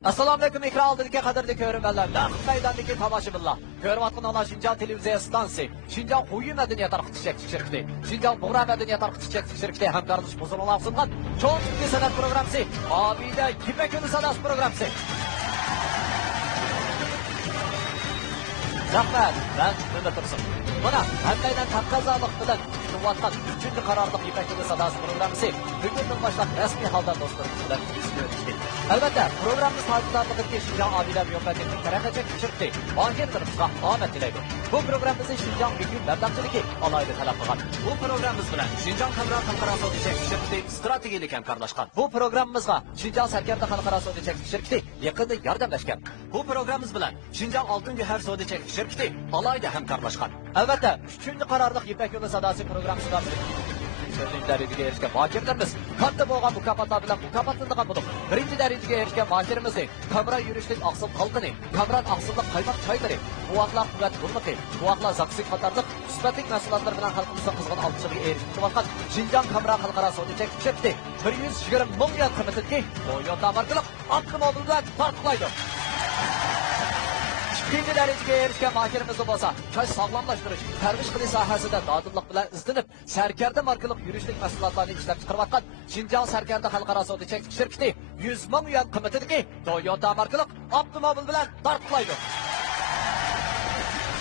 Assalomu alaykum ekran oldidagi qadrli ko'ruvchilar, naq maydondagi tomoshabinlar. Ko'rayotgan ana Shinjon televiziya stansiyasi, Shinjon Xuyi madaniyat tarqatishak shirkati, Shinjon Bug'ra madaniyat tarqatishak shirkati hamkorlik buzilib olsinlar. Cho'ng san'at programmasi, Obida Ipak yo'li san'at programmasi. Rahmat, ben Mehmet Tursun. Mana hammaydan taqozolik bilan kutayotgan 3-qarorlik Ipak yo'li san'at programmasi bugundan boshlab rasmiy holda do'stlarimiz bilan ishlaydi. Albatta, programmamiz hozirlarlig'iga Shinjon Obida Biyopatentik taraqqiyot shirkati bankerlarimizga omad tilaydi. Bu programmamizni Shinjon Bugun yordamchiligi alayda talab qilgan. Bu programmamiz bilan Shinjon Kamra xalqaro savdo shirkati strategik hamkorlashgan. Bu programmamizga Shinjon Sarkarda xalqaro savdo shirkati yaqinda yordamlashgan. Bu programmamiz bilan Shinjon Oltin Gavhar savdo shirkati alayda hamkorlashgan. Albatta, 3-qarorlik Ipak yo'li sadosi programmasida birinchi darajaga erishgan mahirlarimiz katta bo'lgan mukofotlar bilan mukofotlangan bo'lib, birinchi darajaga erishgan mahirlarimizning Kamra yurishlik oqsil qalqini, Kamran oqsillik qaymoq choylari, quvvatlar quvvat bo'lmaqi, quvvatlar zaksik qatorliq sifatli mahsulotlar bilan xalqimizning qizg'in olqishiga erishgan Shinjon Kamra xalqaro savdo shirkati 120 ming yuan qiymatidagi Toyota markali avtomobil bilan farqlaydi. İkinci darajaga erishgan mahirimiz bo'lsa, choy sog'lomlashtirish, tarbish qilish sohasida dodillik bilan izlanib, Sarkarda markali yurishlik mahsulotlarini ishlab chiqarayotgan Shinjon Sarkarda xalqaro savdo shirkati 100 ming yuan qiymatidagi Toyota markali avtomobil bilan tarqaydi.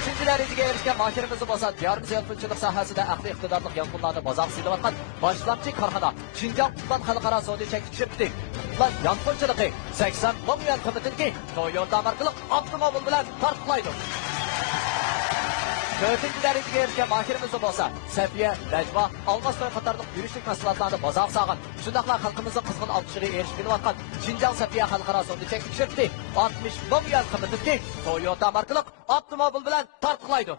Üçüncü darajaga erishgan mahirimiz bo'lsa, diyorimiz yolg'onchilik sohasida aqliy iqtidorli yolg'onlarni bozorga silayotgan boshlamchi korxona Shinjon Qutlan xalqaro savdo shirkati Qutlan yolg'onchiligi 80 ming yuan qiymatidagi Toyota markali avtomobil bilan tarqaydi. Dördüncü darajaga erishgan mahirimiz bo'lsa, Safiya, Najva, Olmazsoy qatorliq yurishlik mahsulotlarni bozorga solgan, shundaqla xalqimizning qizg'in olqishiga erishayotgan Shinjon Safiya xalqaro savdo shirkati 60 ming yuan qiymatidagi Toyota markali avtomobil bilan tarqaydi.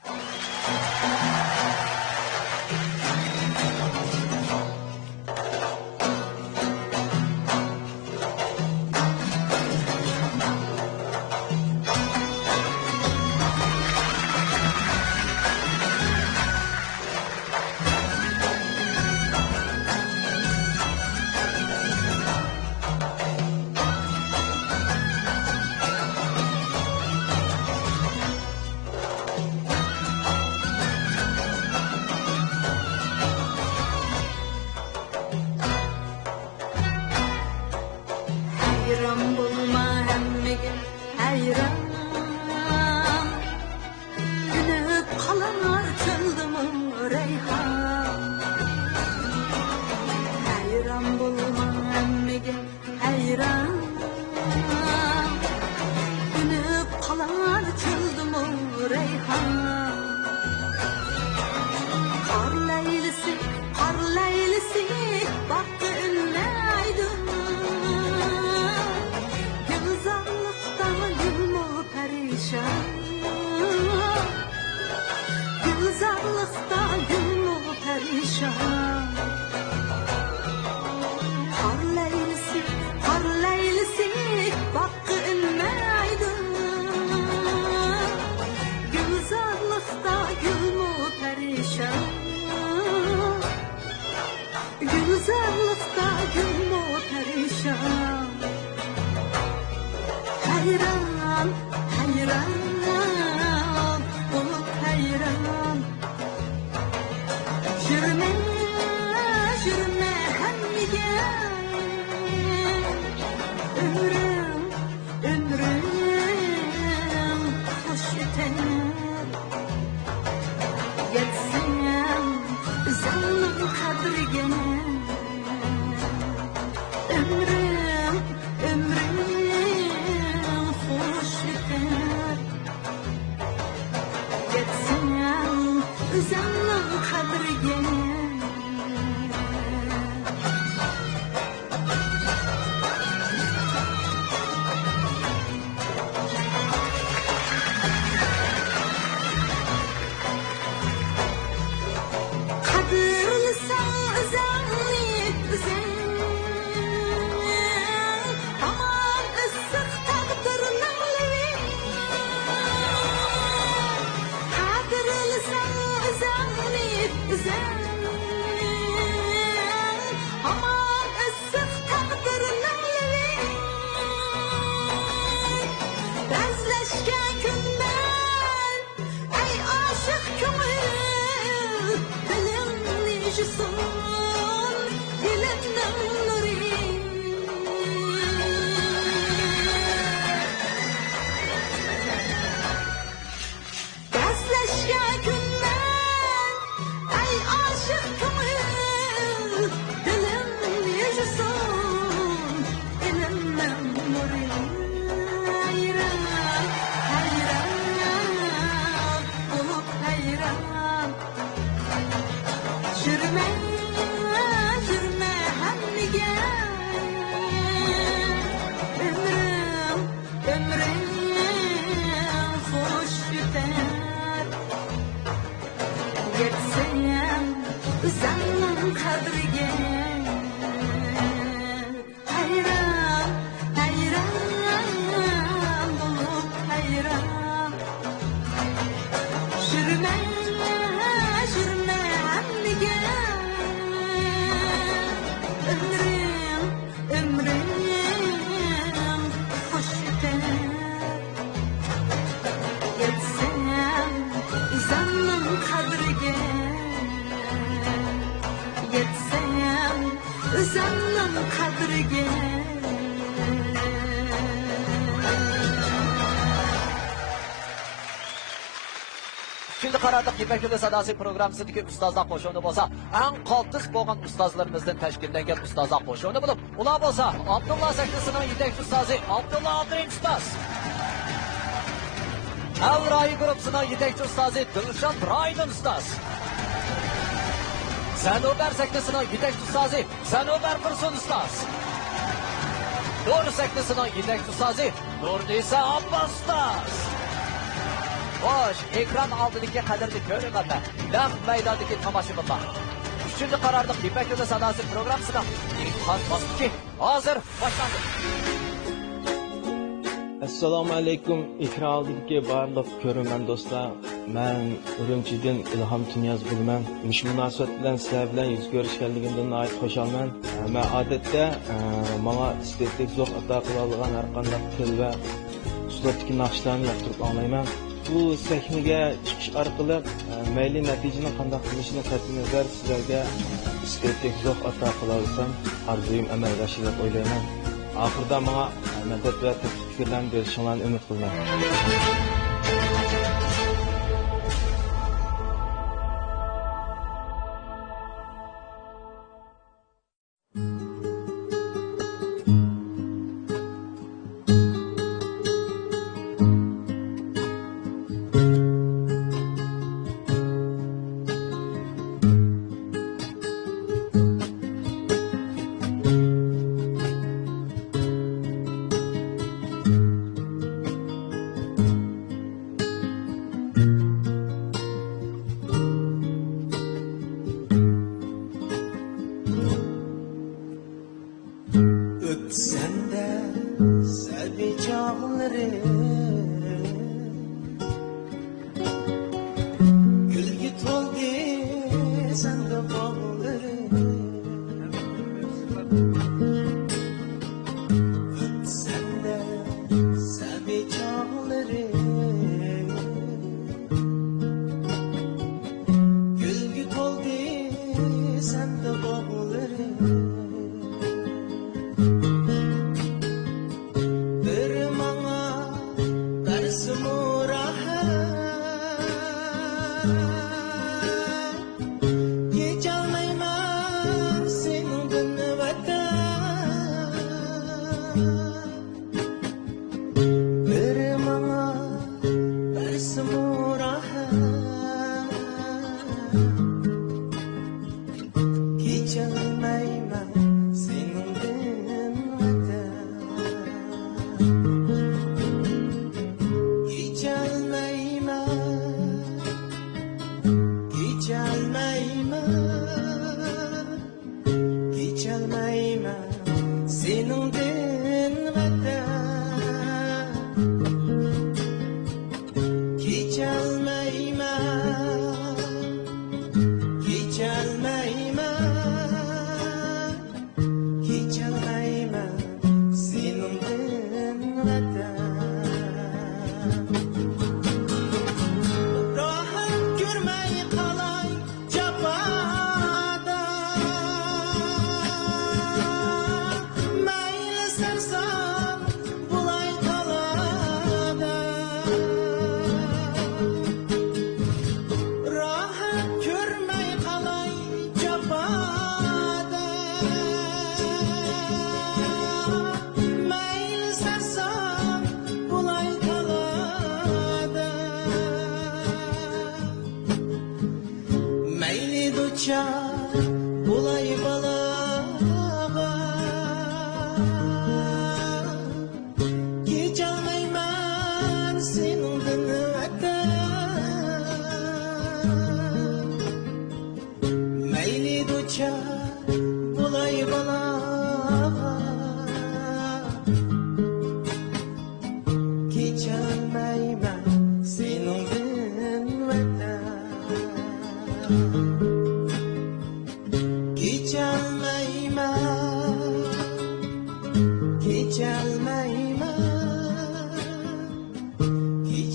Yetsem zaman kadriga hayran hayran bulup hayran Jürme hamdiga ömrüm hoş eter Yetsem zaman kadriga Yetsem zaman kadriga Şimdi qararlıq İpek Yolu Sadası programımızdaki ustazlar qoşunu bolsa, ən qaltis bolğan ustazlarımızdan təşkillenген ustazlar qoşunu bulub, ular bolsa, Abdullah Sekdisi'nin yedekçi ustazı Abdullah Adrin Ustaz. Avrayi Grupsu'nun yedekçi ustazı Dilşat Raydın Ustaz. Sanober Sekdisi'nin yedekçi ustazı Sanober Fırsun Ustaz. Nur Sekdisi'nin yedekçi ustazı Nurnisa Abbas Ustaz. Hoş, ekran altındaki kadarını görünmeden, laf meydandaki tamaşımızlar. Üçüncü kararlıq İpek Yolu Sadası programısına imtihan basıcı hazır başlandı. Assalomu alaykum, ekran oldidagi barliq ko'rman do'stlar. Men Urumchidan Ilhom Tunyaz bo'laman. Mush munosabat bilan sizlar bilan yuz ko'rishganligimdan nihoyat xursandman. Men odatda menga estetik zo'q ato qila olgan har qanday til va uslubdagi naqshlarni yoqtirib anglayman. Bu sahnaga chiqish orqali mayli natijani qanday qilishini qat'iy nazar sizlarga estetik zo'q ato qila olsam, arzuyim amalga oshadi deb o'ylayman. Oxirida menga madad va fikrlarni berishinglarni umid qilaman.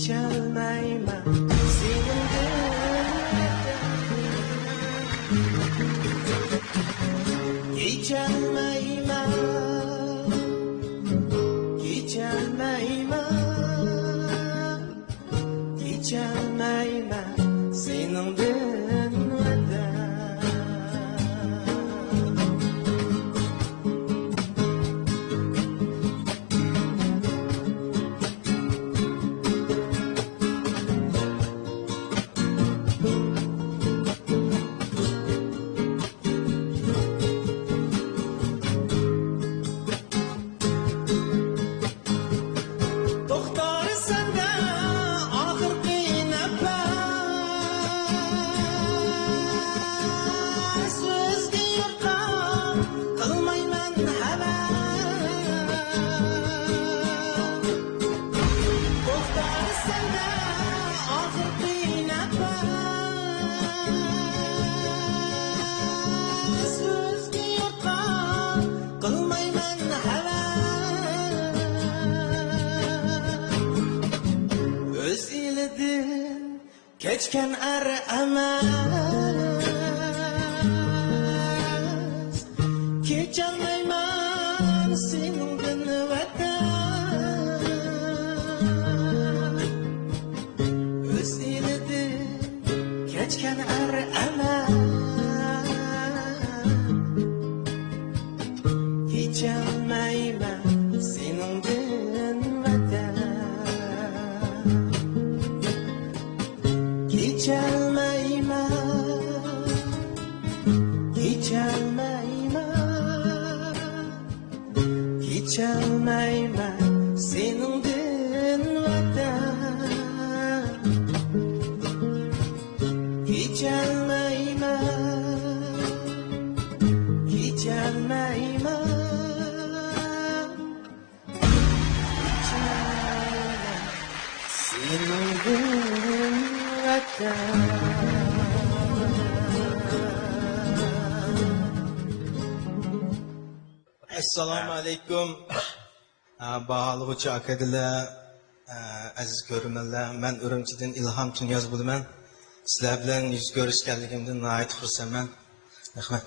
kecholmayman seningdan vatan To'xtar senda oxirgi nafas o'zga yo'qqa qilmayman havas To'xtar senda oxirgi nafas o'zga yo'qqa qilmayman havas Öz ilidan kechgan ar emas kecholmayman seningdan vatan Öz ilidan kechgan ar emas kecholmayman seningdan vatan Kecholmayman seningdan vatan Assalomu alaykum. Baholug'uchi akadilar, aziz ko'rmanlar. Men Urumchidan Ilhom Tunyoz bo'laman. Sizlar bilan yuz ko'rishganligimdan nihoyat xursandman. Rahmat.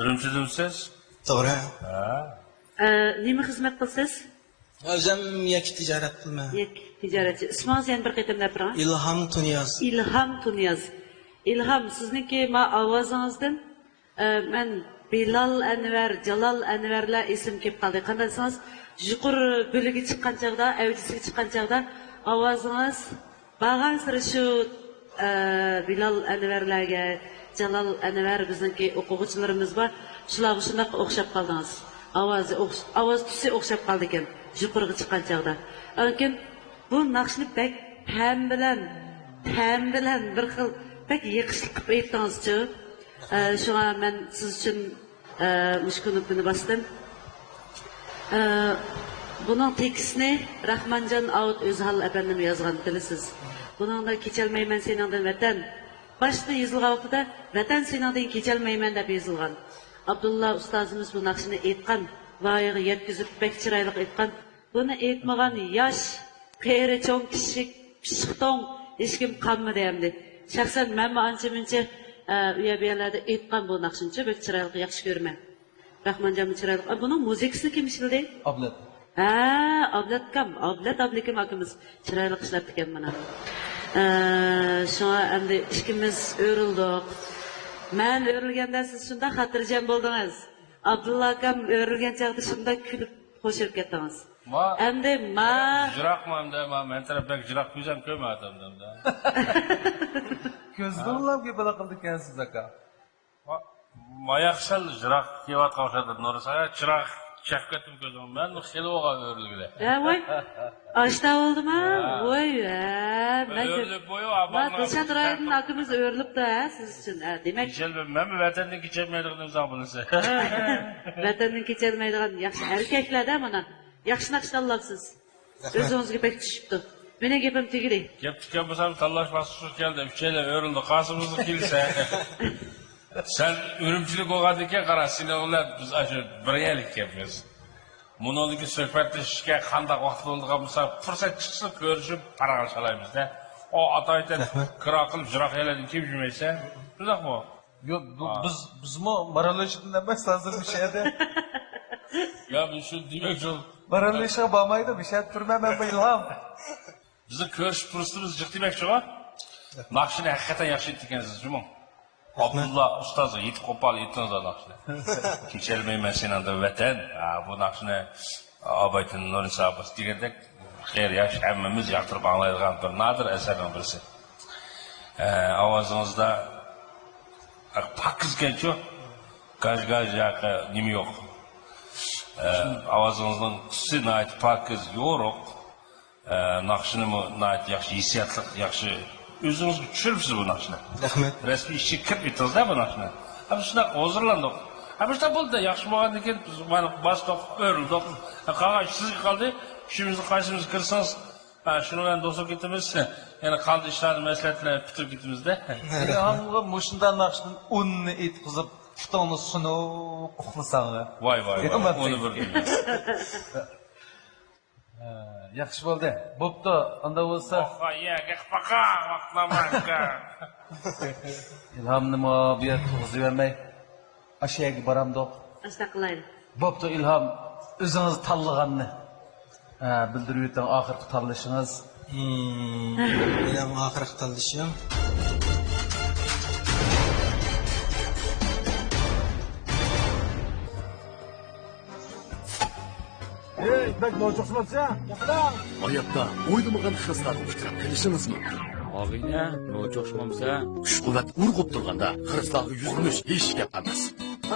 Urumchidimsiz? To'g'ri. Nima xizmat qilsiz? O'zim yakka tijorat qilman. Tijoratchi. Ismingizni yana bir qatam gapiring. Ilhom Tunyoz. Ilhom Tunyoz. Ilhom, sizniki ma ovozingizdan men Bilal Anvar, Jalal Anvarlar ism kelib qoldi. Qandaysiz? Yuqur bo'ligi chiqqan chaqda, avjisiga chiqqan chaqda ovozingiz bag'an siri shu Bilal Anvarlarga, Jalal Anvar bizniki o'quvchilarimiz bor. Shularga shunday o'xshab qoldingiz. Ovoz tusi o'xshab qoldi ekan, yuqoriga chiqqan chaqda. Lekin bu naqshni bek ham bilan bir xil pek yıkışlık qilib aytdingiz-chi. Shunga men siz uchun mushkunubni bosdim. Buning tekstini Rahmanjon Avut O'zhal efendim yozgan, bilasiz. Buningda kecholmayman seningdan vatan. Boshida yozilgan vaqtida vatan seningdan kecholmayman deb yozilgan. Abdullah ustozimiz bu naqshini aytgan, voyaga yetkazib pek chiroyli aytgan. Buni aytmagan yosh, qeri cho'ng kichik, pishiqto'ng hech kim qolmadi endi. Şahsen ben anca-muncha uyabiyalarda aytgan bu naqshincha bek chiroyli yaxshi ko'raman. Rahmonjon chiroyli. Buning muzikasini kim ishlaydi? Ablat. Ablakim akamiz chiroyli ishlab ekan mana. Shunga endi ikkimiz o'rildik. Men o'rilganda siz shunda xotirjam bo'ldingiz. Abdulla akam o'rilgan chaqda shunda kulib qo'shilib ketdingiz. Endi Jiroqmanda, men tarafdagi jiroq ko'zam ko'rmadimda. Ko'zni ullab gapala qildi ekansiz aka. Moyaqshal jiroq kelyotgan o'xshadi. Nursoya chiroq chafkatim ko'zim. Men xili o'g'al o'rilgida. Voy. Ashta oldimi? Voy, O'rilib bo'yi Dilshod Royatning akamiz o'rilibdi, siz uchun. Demak, men vatandan kecholmaydigan o'zim bilasiz. Vatandan kecholmaydigan yaxshi erkaklarda mana. Yaxshi naqsh tanlabsiz. O'zingizga pek tushibdi. Mening gapim tegdi. Gap chiqqan bo'lsam tanlash bosqichi keldi. Uchala o'rildi. Qosimizni kelsa. Sen Urumchilik bo'lgandan keyin qara, senlar biz shu birgalik gapmiz. Bununki söhbetleşişke qandaq vaqt bo'ldigan bo'lsa, fursat chiqsa ko'rishib, qarag'al chalaymiz-da. O ataydan qira qilib jiroq eladi kim jurmaysa, shundaqmi? Yok biz mi marallaşıkın emas hazır bir şeyde. Ya biz şu demek şu Marallaşığa bağmaydı bir şey türmem ben bu ilham. bizni ko'rish fursatimiz jiq demoqchi va naqshini haqiqatan yaxshi aytgansiz, Jumon. Abdullah ustoz yetib qopal aytdingiz naqshni. Kechelmayman senanda vatan. Bu naqshni Abaytin Nurin Sabas degandek xeyr yaxshi hammamiz yoqtirib anglaydigan bir nadir asarning birisi. Ovozingizda pakizgancho gaj yoqi nima yo'q. Ovozingizning sinayt pakiz yo'q. Naqshini nayt yaxshi hissiyatli, yaxshi o'zingizga tushiribsiz bu naqshni. Rahmat. Rasmiy ishga kirib ketdingiz-da bu naqshni. Ana shunaqa hozirlandik. Ana shunaqa bo'ldi, yaxshi bo'lgandan keyin biz mana bosdiq, o'rildik. Qog'oz sizga qoldi, ishimizni qaysimiz kirsangiz, shuni bilan do'stlik ketamiz. Yana qoldi ishlarni maslahatlar bitirib ketamiz-da. İlhamga muşundan nakşının ununu etkizip tutanı sunu uxlasanı. Voy, onu bir Yaxshi bo'ldi. Bo'pti, unda bo'lsa ya qaqqa vaqtlamanka. ilhom nima bu yerga o'zi vermay ashayaga boramdiq. Asta qilaylik. Bo'pti ilhom, o'zingiz tanlaganni bildirib o'ting oxirgi tanlashingiz. Benim ahirki tanışım. Hayatda o'ylamagan xislarga uchrab kelishimiz mumkin. Og'ayni, no'jo'shmamsa, Kuch-quvvat urg'ib turganda xislarga yuzlanish hech gap emas.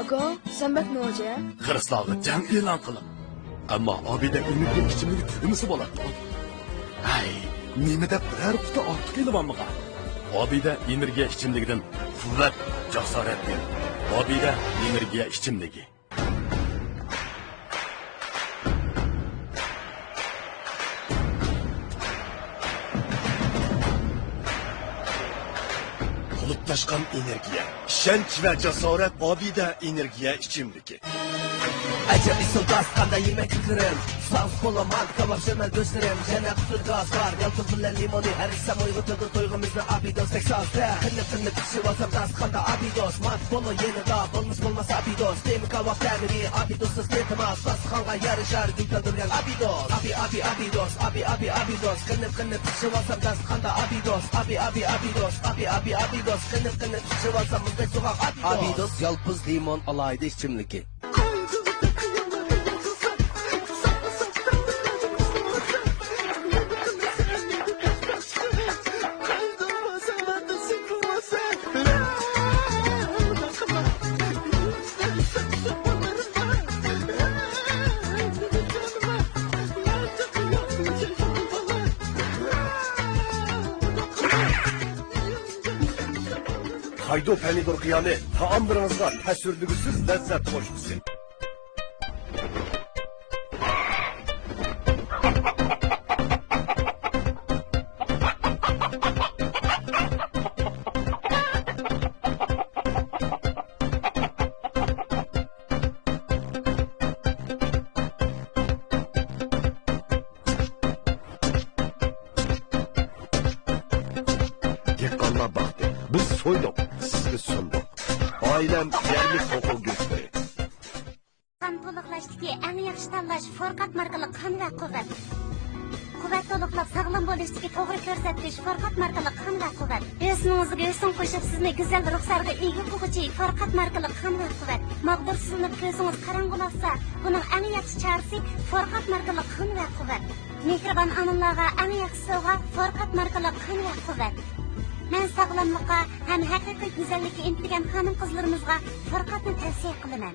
Aka, sen bak ne olacak? Xislarga jang e'lon qilib. Ammo Obida umidga kichimligi tugmasi bo'ladi. Ay, nimada biror quti ortiq kelibammiga? Obida energiya ichimligidan quvvat, jasorat beradi. Obida energiya ichimligi. Bulutlaşkan energiya, ishonch va jasorat Obida energiya ichimligi. Acaba soldat kanda yemek kırım Sağız kolaman kabak şömel gösterim Jene kutur gaz var Yaltın bilen limoni Her isem uygutudu duygumuzda abidos tek sazda Kınıp kişi vasam das kanda abidos Mat bolo yeni da bulmuş bulmaz abidos Demi kavak demiri abidosuz ketimaz Bas kanga yarışar gülten durgan abidos Abidos abidos Kınıp kişi vasam das kanda abidos Abidos Kınıp kişi vasam mızda sokak abidos Abidos yalpız limon alaydı içimliki Haydo pomidor qiyami taomlaringizga ta'sirligisiz lazzat qo'shgisi. Dehqonlar baxti. Biz so'ydik, sizga sundik. Oilam yerlik huquq go'shtari. Qon to'liqlashdiki, eng yaxshi tanlash Forqat markali qon va quvvat. Quvvat to'liqlab sog'lom bo'lishdiki, to'g'ri ko'rsatkich Forqat markali qon va quvvat. Esingizga esing qo'shib sizni go'zal ruxsarga ega qiluvchi Forqat markali qon va quvvat. Maqdur sizni ko'zingiz qorong'ulasa, buning eng yaxshi chorasi Forqat markali qon va quvvat. Mehribon onalarga eng yaxshi sovg'a Forqat markali qon va quvvat. Men sog'lomlikqa ham haqiqiy go'zallikka intilgan xonim-qizlarimizga Forqatni tavsiya qilaman.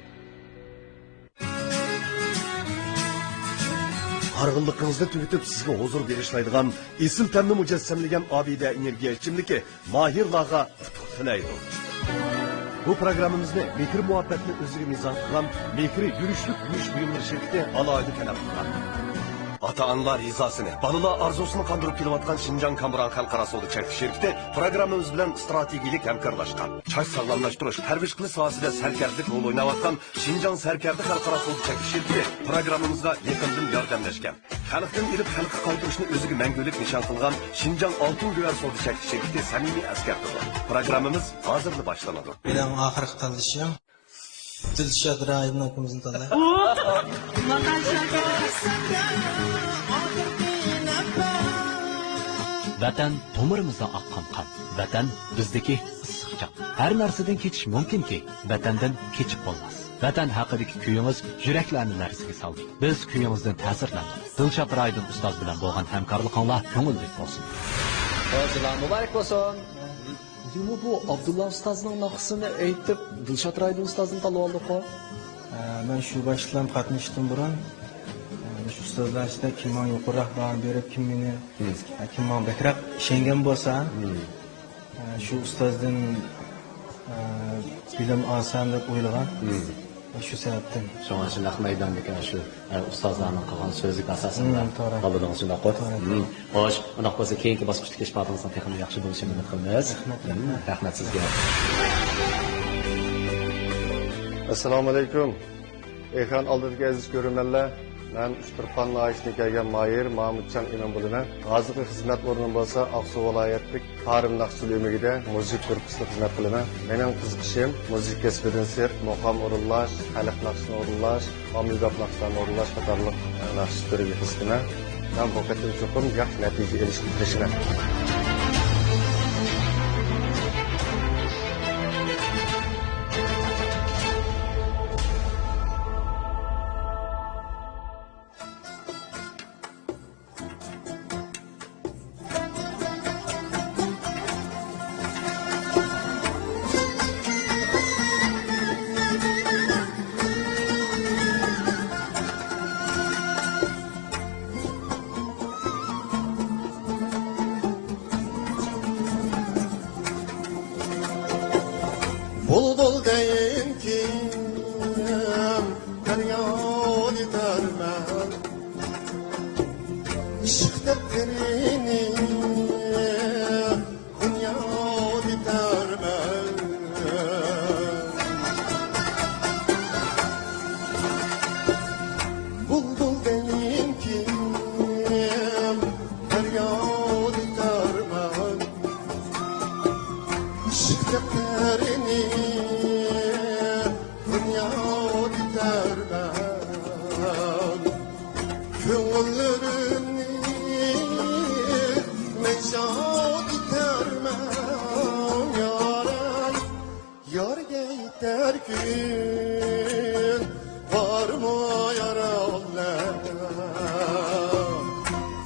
Harg'inligingizni tugatib sizga huzur berishlaydigan esil tanni mujassamlagan Obida energiya ichimligi mahirlarga utuq tilaydi. Bu programmamizni Mehri muhabbatni o'ziga mezon qilgan Mehri yurishlik yurish buyumlari shirkati alohida talab qilgan. ata-analar rızasını, balalar arzusunu kandırıp kelayotgan Şinjan Kamuran Xalqaro savdo cheklov şirkati programmamiz bilan strategik hamkorlashgan. Chash sog'lomlashtirish, tarbiya qilish sohasida sarkarlik rol o'ynayotgan Şinjan Sarkardi Xalqaro savdo cheklov shirkati programmamizga yaqindan yordamlashgan. Xalqdan ilib xalqqa qaytirishni o'ziga mangulik nishon qilgan Şinjan Oltin Guvar savdo cheklov shirkati samimiy askardir. Programmamiz hozirda boshlanadi. Benim ahırık tanışım. Dilşat Raid'in okumuzun tadı. Vatan tomirimizdan oqqan qon. Vatan bizdagi issiq jon. Har narsadan ketish mumkinki, vatandan kechib bo'lmas. Vatan haqidagi kuyingiz yuraklarni larzaga soldi. Biz kuyingizdan ta'sirlandik. Dilshod Raidin ustoz bilan bo'lgan hamkorliklar ko'ngillik bo'lsin. Hozirlar muborak bo'lsin. Yumi bu Abdullah ustozning naqsini aytib, Dilshod Raidin ustozni tanlab oldik-ku. Ben şu başlıklarım katmıştım buran. Şu ustazlar işte kimman yuqurroq baho berib, kim meni, kimman bakroq ishongan bo'lsa, şu ustozdan bilim olsam deb o'ylagan. Shu sababdan. Şoňa şundaq maydondagi shu ustozlarning qilgan so'zlik asosida qoldigan shundaq qo'y. Xo'sh, unaqa bo'lsa keyingi bosqichga ishpatingizdan texnik yaxshi bo'lishini umid qilamiz. Rahmat sizga. Assalomu alaykum. Ekran oldidagi aziz ko'ruvchilar, men Ushturpan noyishni kelgan Mayir Mahmudjon imom bo'laman. Hozirgi xizmat o'rnim bo'lsa Aqsu viloyatlik Tarim naqshul umigida muzik guruhida xizmat qilaman. Mening qiziqishim muzik kasbidan sirt, muqom o'rinlash, xalq naqshini o'rinlash, omilgop naqshlarni o'rinlash qatorliq naqsh turiga qiziqaman. Men bu qat'iy chuqur yaxshi natija erishishga tirishman. Bulbul deyim ki feryat edermen Işık defterini bunyad edermen Bulbul deyim ki feryat edermen Işık defterini bunyad edermen Köngüllerini mecad edermen Yaray, yarga yeter gün var mı yaralar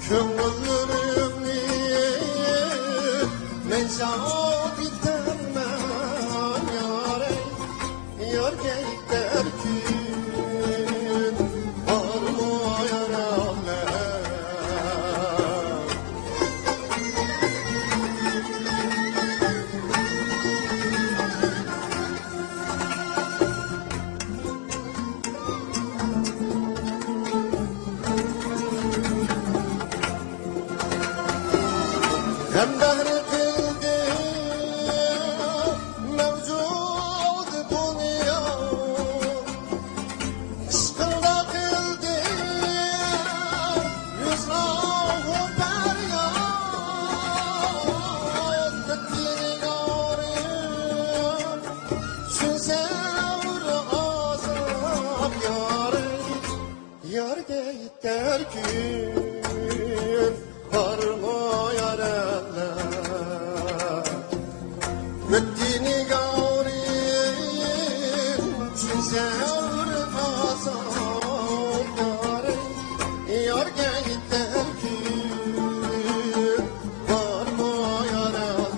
Köngüllerini mecad edermen Yaray, yarga yeter gün var mı yaralar Hem behri kıldı mevcud dünya Aşkında kıldı yüzrahu feryat Ettiğini yarım sünsevr azap yarı Yarga yeter gün var mı yaralar Ettiğini yarım sünsevr azap yarı Yarga yeter gün var mı yaralar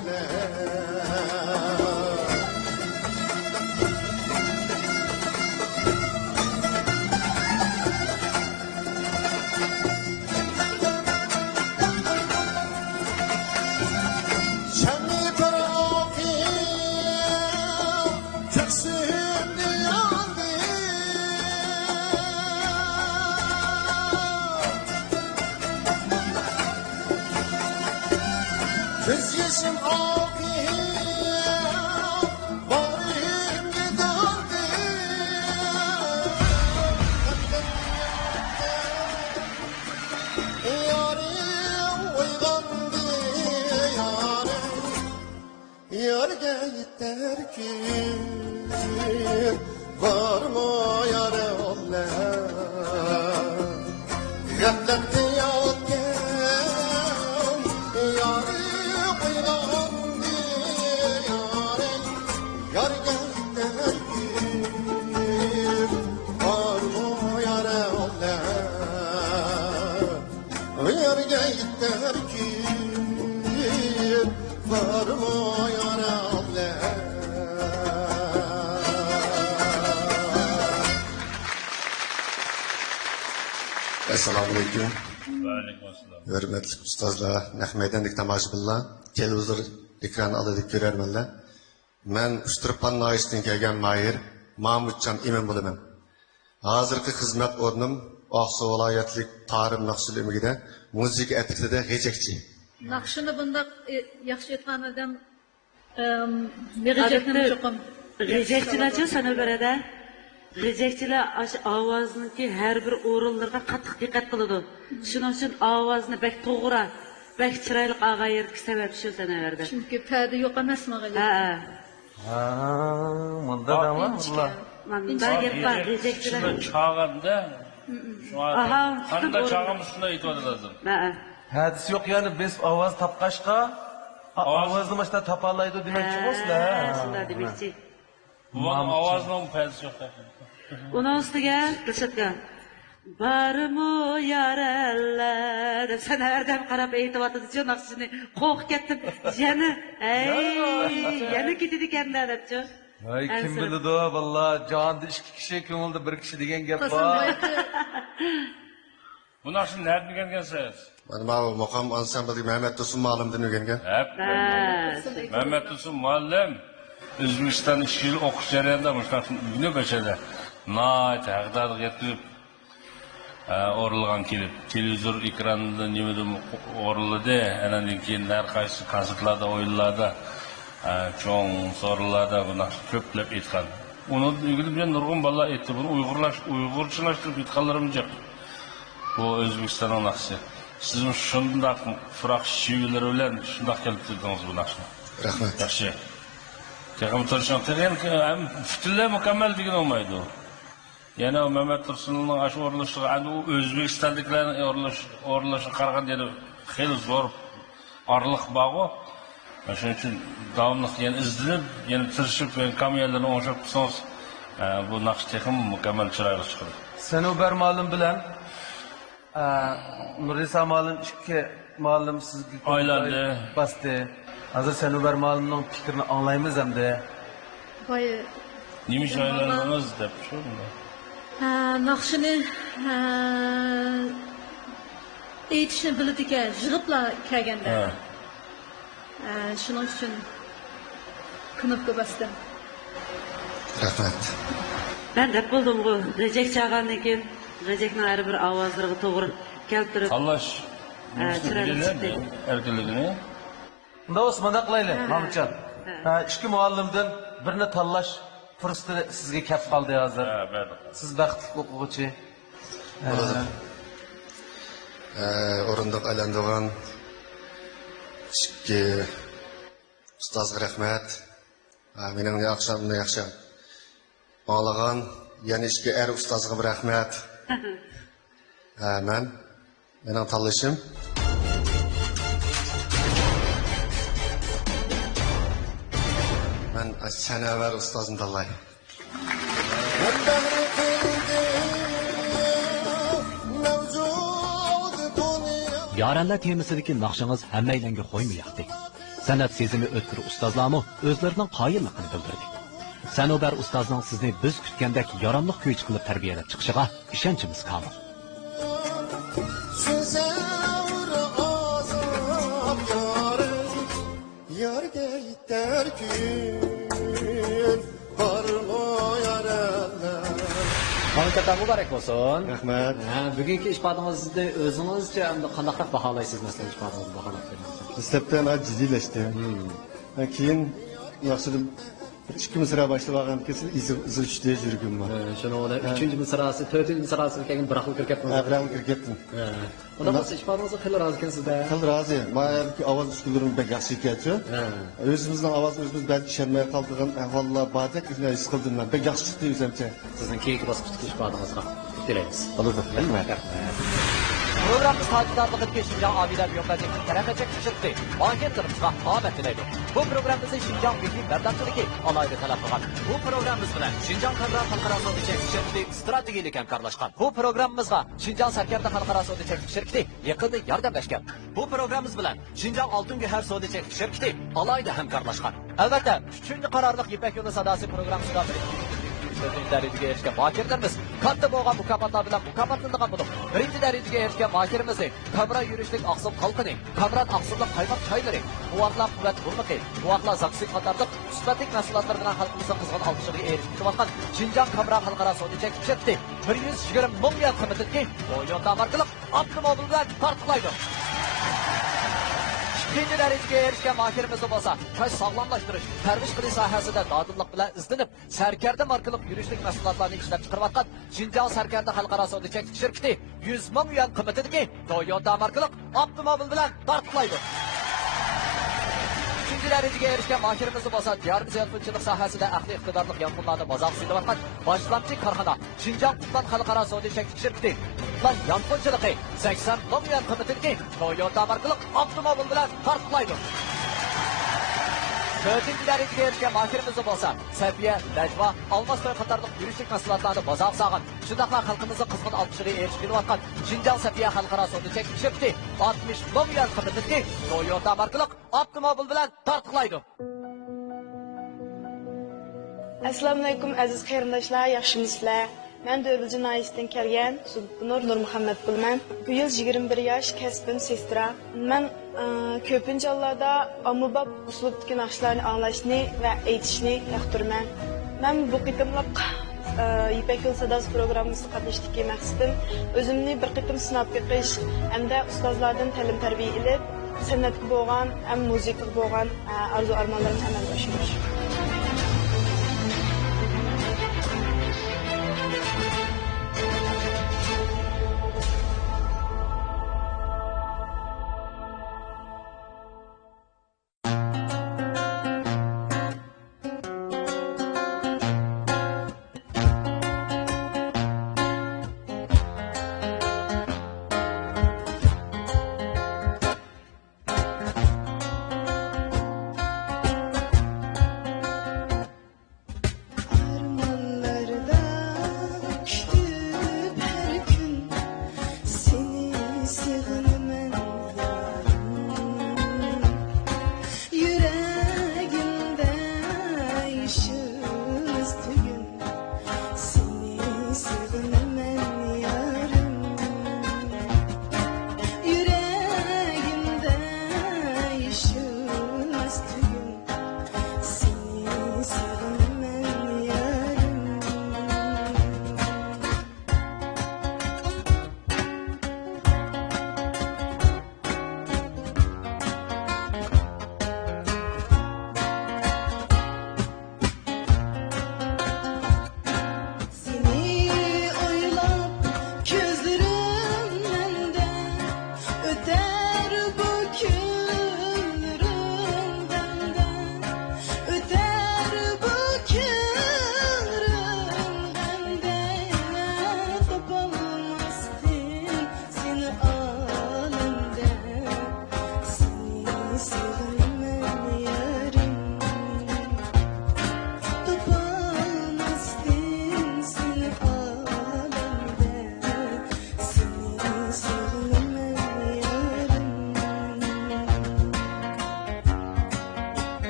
Göz yaşım akıyor, bağrım giderdi. Yarim uygandı, yarga yeter ki var mı yare Allah. Gafletli yatken yarim uygandı, yarga yeter ki var mı yare Allah. Yarga yeter ki var mı yare Allah. Assalomu alaykum. Hurmatli ustozlar, nahmaydandek tomoshabinlar, televizor ekrani oldida ko'rarmanlar. Men Uchtirpan noyisidan kelgan Mayir Mahmudjon Imin bo'laman. Hozirgi xizmat o'rnim Oqsuv viloyatlik Tarim Naqshil umigida muzika atrida g'ejekchi. Naqshini bundaq yaxshi aytgan odam g'ejekni cho'qim. G'ejekchilarcha sana berada. G'ejekchilar ovozniki har bir o'rinlarga qattiq diqqat qiladi. Shuning uchun ovozni bak to'g'ri, bak chiroyli og'ayirki sabab shu sanalarda. Chunki payda yo'q emasmi g'ejek? Ha, bunda nima? Alloh. Manda gap bor g'ejekchilar. Chog'anda qanday chog'imiz shunday aytadi lazım. Hadis yo'q, ya'ni biz ovoz topqashqa ovozni boshda topalaydi demoqchi bo'lsizlar. Shunday demoqchi. Bu ovozning paysi yo'q. Uning ustiga Dilshodga barmi yarallar deb sanardan qarab aytyapti-ku, naqshini qo'rqib ketdim. Yana ketdi ekanda debchi. Ay kim biladi, vallahi jonda 2 kishi, ko'ngilda 1 kishi degan gap bor. Bu naqshni nereden o'rgangansiz? Mana bu maqom ansambldagi Mehmet Tursun muallimdan o'rgangan. Mehmet Tursun muallim O'zbekiston 2 yil o'qish jarayonida mushaqni uyni bechada nayt haqdariga yetib o'rilgan kelib, televizor ekranida nimada o'riladi, andan keyin har qaysi konsertlarda, o'yinlarda, cho'ng so'rlarda buni ko'plab aytgan. Uni uyda nurg'un bolalar aytdi, buni uyg'urchalashtirib aytganlarim yo'q. Bu O'zbekistonning naqshi. Siz shundoq froq shivilar bilan shundoq kelib dedingiz bu naqshni. Rahmat. Yaxshi. Texnik tarjimon butunlay mukammal degan olmaydi. Yana Mehmet Tursunning ash o'rnashiga, u O'zbekistonliklarning o'rnashiga qaraganda yana xeyli zo'r orliq bog'i. Shuning uchun davomli yana izlanib, yana tirishib, kameralarni o'shab tursangiz, bu naqsh texnik mukammal chiroyli chiqadi. Sanobar ma'lum bilan Nurisa ma'lum 2 ma'lum sizga aylandi. Basti. Hozir Sanobar ma'lumning fikrini anglaymiz hamda. Voy. Nima joylarimiz deb shunda. Naqshini aytishni biladi ekan, yig'iblar kelganda. Shuning uchun knopka bosdim. Rahmat. Ben deb bildim-ku, g'ejek chaqandan keyin g'ejekning har bir ovozlariga to'g'ri keltirib. Tanlash. Erkinligini. Unda Osmonda qilaylik, Mahmudjon. 2 muallimdan birini tanlash fursati sizga kelib qoldi hozir. Siz baxtli o'quvchi. O'rindiq aylandigan 2 ustozga rahmat. Mening yaxshimni yaxshi olagan yana 2 er ustozga rahmat. Mening tanlashim Sanobar ustozini tanlayman. Yaranlar temisidagi naqshingiz hammaylanga qo'ymayapti. San'at sezimi o'tkir ustozlarmi o'zlarining qoyilligini bildirdi. Sanobar ustozning sizni biz kutgandek yaramliq kuch qilib tarbiyalab chiqishiga ishonchimiz komil. Yarga yeter ki var mı yaralar. Muntaqam muborak bo'lsin. Rahmat. Bugungi ish faoliyatingizni o'zingizcha qanday baholaysiz masalan ish faoliyatingizni baholab berasiz? Istabdan jiddiylashdi. Keyin yaxshidim. İki mısra başlayan kesin izil işte yürgüm var. Şunu ola üçüncü mısrası, dördüncü mısrası kelgen bırakıp kirkettim. Bırakıp kirkettim. Ona nasıl iş faoliyatinizga xil razı ekansiz da? Xil razı. Ma'lumki ovoz ushkunlarim bek yaxshi ketdi. O'zimizning ovozimiz biz balki ishonmay qoldigan ahvollar bordek his qildim men. Bek yaxshi chiqdi o'zimcha. Sizning keyingi bosqichdagi ish faoliyatingizga tilaymiz. Programımız takidarlığı Şinjan abiler yönetecek terakacak çıktı. Mahkemlerimize ahmet diledim. Bu programımızı Şinjan Bilgi Verdamçılığı alaylı talep kılan. Bu programımız bilen Şinjan Kavram Halkarası ödeyecek şirketi stratejilik hemkarlaşkan. Bu programımızga Şinjan Serkerdi Halkarası ödeyecek şirketi yakını yardımlaşkan. Bu programımız bilen Şinjan Altın Güher ödeyecek şirketi alaylı hemkarlaşkan. Elbette 3. kararlıq İpek Yolu Sadası programımızda Birinci dereceye erişken mahirlerimiz katta boğan mukaffatlar bilen mukafatlandıgan bulup birinci dereceye erişken mahirimizi kamera yürüyüşlük aksım halkını, kameran aksımlık kaymak çayları, kuvvetler kuvvet bulmakı, kuvvetler zaksı katarlık, süsmetlik mesulatlar bilen halkımızın kızgın alkışlığı erişkin vatkan Şinjan Kamera Halkara Sodicek şirketi 120 ming yen kıymetli o yönde markalık Abdümobil bilen tartıklaydı. İkinci dereceye erişken mahirimiz olsa, taş sağlamlaştırış, terbiş kılıç sahasında dadıllık bile izlenip, serkerde markalık yürüyüşlük mesulatlarını işlep çıkarvatkan, Şinjan Serkerde Halkara Sodicek şirketi 100 ming yen kıymetli Toyota markalık Abdümobil bilen tartıklaydı. Üçüncü dereceye erişken mahirimiz olsa, diyarımız yatırımcılık sahasında akli iktidarlık yankınlarını mazak suylavatkan, başlamcı karhana, Şinjan Kutlan Halkara Sodicek şirketi, Kutlan yankıncılığı 80 ming yen kıymetli Toyota markalık Abdümobil bilen tartıklaydı. Dördüncü dereceye erişken mahirimiz olsa, Sefiye, Necva, Almastoy katarlık yürüyüşlük mesulatlarını mazak sağın, şundaklar halkımızın kızgın alkışlığı erişkini vatkan, Şinjan Sefiye Halkara Sodicek şirketi 60 ming yen kıymetli Toyota markalık Abdümobil bilen tartıklaydı. Assalomu alaykum aziz qarindoshlar, yaxshimisizlar? Men Dövülcü Nayis'ten kelgan Nur Muhammad bo'lman. Bu yil 21 yosh, kasbim sestra. Men ko'pincha hollarda ommabop uslubdagi naqshlarni anglashni va aytishni yoqtiraman. Men bu qitimliq İpek Yolu Sadası programmasida qatnashdagi maqsadim o'zimni bir qitim sinab ko'rish hamda ustozlardan ta'lim tarbiya ilib, san'atga bo'lgan ham musiqaga bo'lgan arzu armonlarimni amalga oshirish.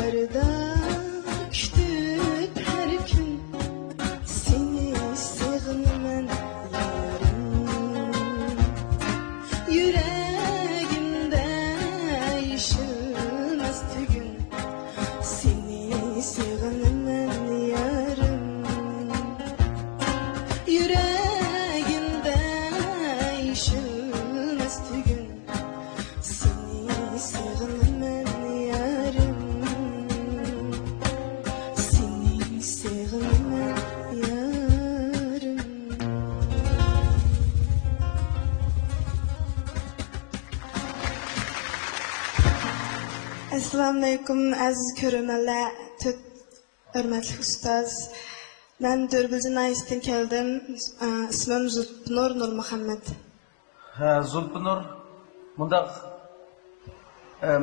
Baharda kütüp her gün seni sevmen yarım. Yüreğimde yaşamaz tügün seni sevmen yarım. Yüreğimde yaşamaz tügün seni sevmen yarım. Seni sevmen yarım. Assalamu alaikum aziz ko'rmanlar, hurmatli ustoz. Men Dörbülcü Nais'ten keldim. İsmim Zulpnur Nurmuhammad. Ha, Zulpnur, bundaq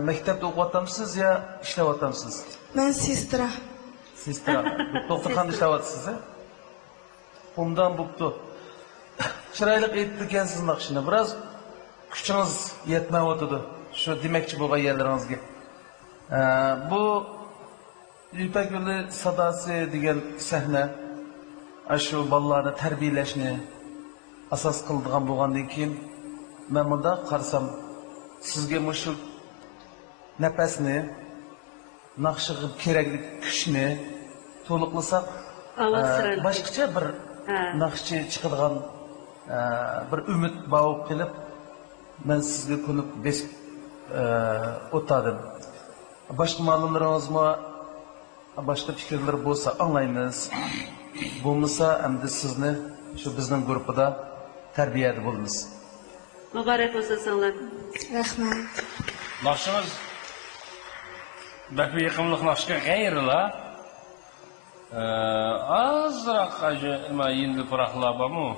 maktabda o'qiyapsizmi yo ishlayapsizmi? Men sestra. Sestra. Doktorxonada ishlayapsiz, ha? Bundan bo'pti. Chiroyli aytdi ekansiz naqshini. Biroz kuchingiz yetmayotdi. Shu demoqchi bo'lgan yerlaringizga. Bu İpek Yolu Sadası degan sahna shu bolalarni tarbiyalashni asos qiladigan bo'lgandan keyin men bunda qarasam sizga shu nafasni naqshiga kerakli kuchni to'liqlasak boshqacha bir naqshchi chiqadigan bir umid bog'ib qilib men sizga ko'nib besib o'tadim. Başka ma'lumlaringizmi başka fikirler bo'lsa anglaymiz. Bo'lmasa endi sizni shu bizning guruhida tarbiyada bo'lamiz. Muborak bo'lsin sizlar. Rahmat. Naqshimiz bakı yaqinlik naqshga g'ayrila. Azroq endi farqlar bormi?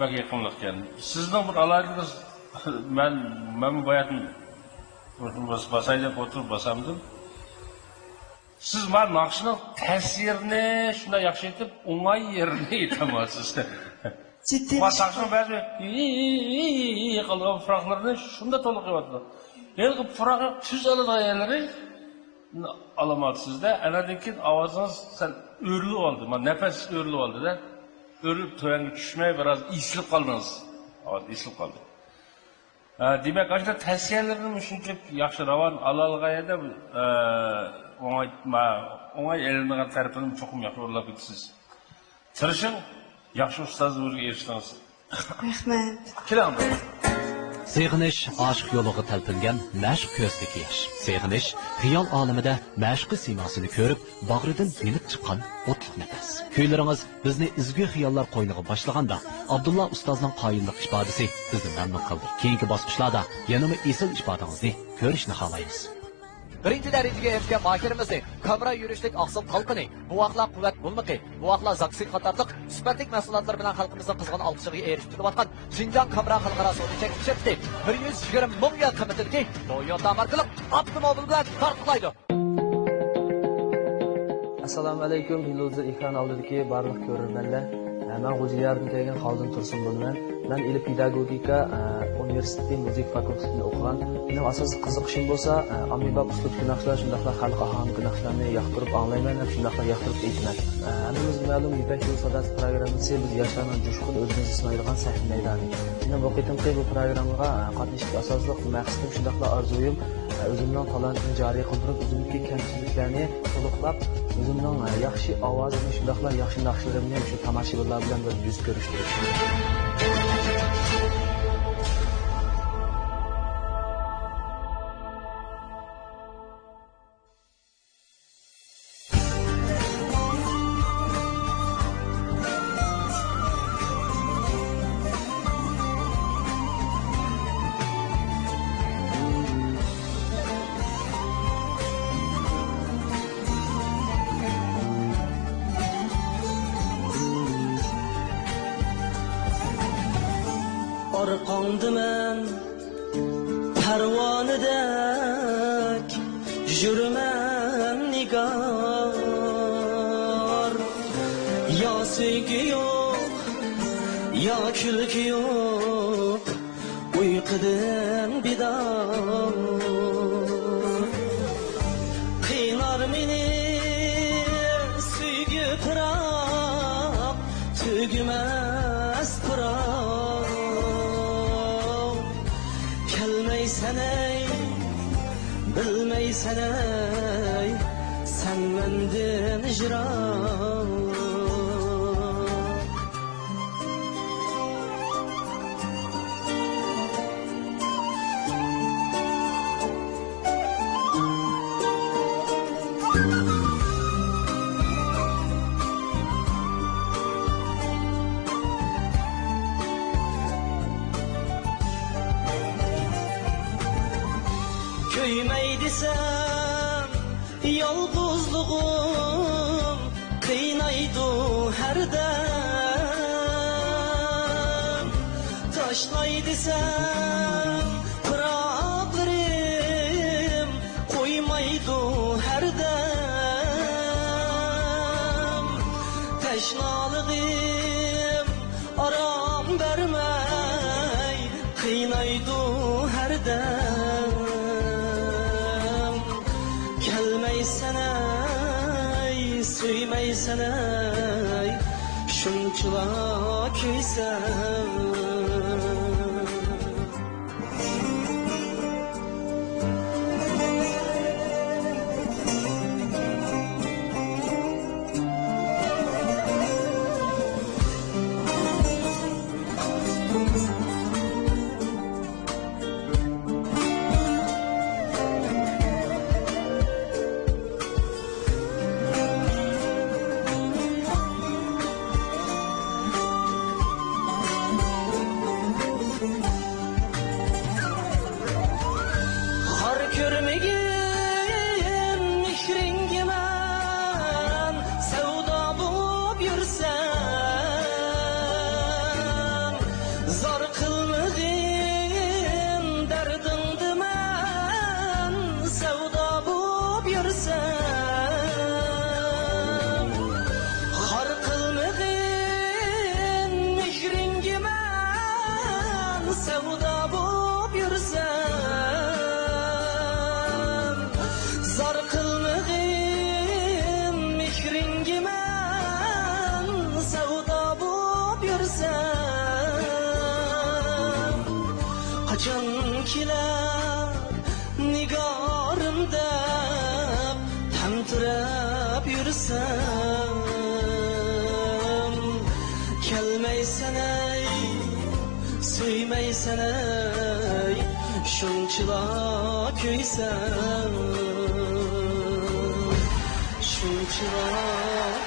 Bakı yaqinlikkan. Sizning bir alohida men bu bayatni basayda oturup basamdım. Siz var naqshning ta'sirini shunday yaxshi etib, o'ng'ay yerini aytamasiz. Ciddi. Naqshning ba'zi qilgan farqlarni shunda to'liq qilyapti. Endi farqi tuz oladiganlari alamotsizda, anadan keyin ovozingiz sal o'rilib oldi. Men nafas o'rilib oldi-da. O'rilib to'yanga tushmay biroz isilib qoldingiz. Ovoz isilib qoldi. Demak, aslında tavsiyalarni shunchalik yaxshi ravon olalg'ayda o'ng'ay elinadigan tarafini cho'qim yaxshi o'rlab ketasiz. Tirishing, yaxshi ustoz o'rniga erishdingiz. Rahmat. Keling. Seg'inish aşk yo'liga talpingan mashq ko'zdagi yosh. Seg'inish xiyol olamida mashqi siymosini ko'rib, bag'ridan yenib chiqqan o'tliq nafas. Kuylaringiz bizni izgu xiyollar qo'yniga boshlaganda, Abdullah ustozning qoyillik ifodasi bizni mamnun qildi. Keyingi bosqichlarda yanama esil ifodangizni ko'rishni xohlaymiz. Birinchi darajaga erishgan mahirimizni kamera yurishlik oqsim qalqini, buvaqlar quvvat bo'lmaqi, buvaqlar zaksin qatorliq sifatli mahsulotlar bilan xalqimizning qizg'in olqishiga erishtirayotgan Xinjiang kamera xalqaro savdo chekishibdi. 120 ming yuan qimmatidagi Toyota markali avtomobil bilan tarqalaydi. Assalomu alaykum, Biluzur ekran oldidagi barliq ko'ruvchilar. Men G'ujiyardan kelgan Xolden Tursun bo'laman. Men ilm pedagogika universiteti muzik fakultetida o'qigan. Mening asosiy qiziqishim bo'lsa, ommabop uslub naqshlar, shundaqla xalq aholi naqshlarni yoqtirib anglayman va shundaqla yoqtirib aytaman. Hammamiz ma'lum Ipak Yo'l Sadasi programmasi biz yoshlarning jushqin o'zimizni sinaydigan sahna maydoni. Men bu qitimqi bu programmaga qatnashishga asosliq maqsadim shundaqla orzuyim o'zimning talantini joriy qildirib, o'zimdagi kamchiliklarni to'liqlab, o'zimning yaxshi ovozimni shundaqla yaxshi naqshlarimni shu tomoshabinlar bilan bir yuz ko'rishtirish. Orqangdaman parvonadek yurman nigar. Ya sevgi yok, ya kulki yok, uyqudan bidar. Köymey desem yalgızlığım kıynaydı her dem. Taşlay desem kırabırım koymaydı her dem. Teşnalığım aram vermey kıynaydı her dem. Söymeysen ey şunçula köysem. Kaçan kiler nigarım dep temtirep yürüsem. Kelmeysen ey, söymeysen ey şunçula köysem. Şunçula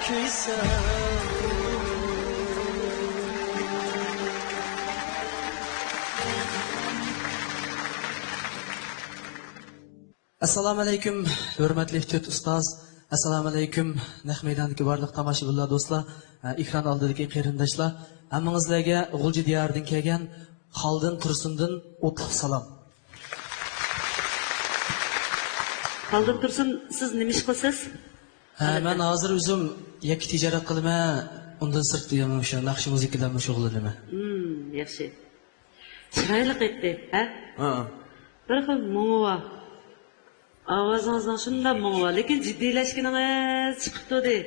köysem. Assalomu alaykum, hurmatli to'rt ustoz. Assalomu alaykum, naq maydondagi barliq tomoshabinlar do'stlar, ekran oldidagi qarindoshlar. Hammangizlarga G'ulji diyoridan kelgan Xaldin Tursundan o'tliq salom. Xaldin Tursun, siz nima ish qilasiz? Men hozir o'zim yakka tijorat qilaman, undan sirtda o'sha naqsh muzika bilan shug'ullanaman. Yaxshi. Chiroyli aytdi, ha? Bir xil mo'ng'va. Ovozingizdan shunda mo'ng'va, lekin jiddiylashganingiz chiqibdi de.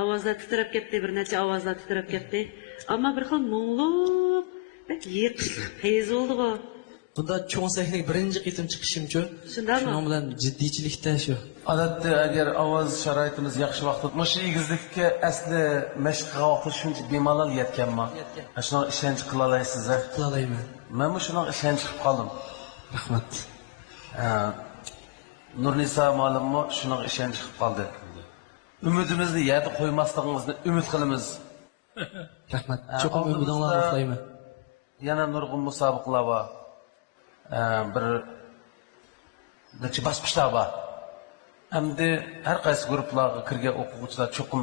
Ovozlar titrab ketdi, bir necha ovozlar titrab ketdi. Ammo bir xil mo'ng'liq, yiqishli tez oldi-ku. Bunda cho'ng sahnaga birinchi qitim chiqishim-chu. Shundami? Shuning bilan jiddiychilikda shu. Odatda agar ovoz sharoitimiz yaxshi vaqt o'tmashi, egizlikka asli mashq vaqti shuncha bemalol yetganman. Shuna ishonch qila olaysiz, qila olayman. Men shuna ishonch qilib qoldim. Rahmat. Nurnisa ma'lummi shuna ishonch qilib qoldi. Umidimizni yerda qo'ymasligimizni umid qilamiz. Rahmat. Cho'qim umidinglarni oqlayman. Yana nurg'un musobaqalar bor. Bir necha bosqichlar bor. Hamda har qaysi guruhlarga kirgan o'quvchilar cho'qim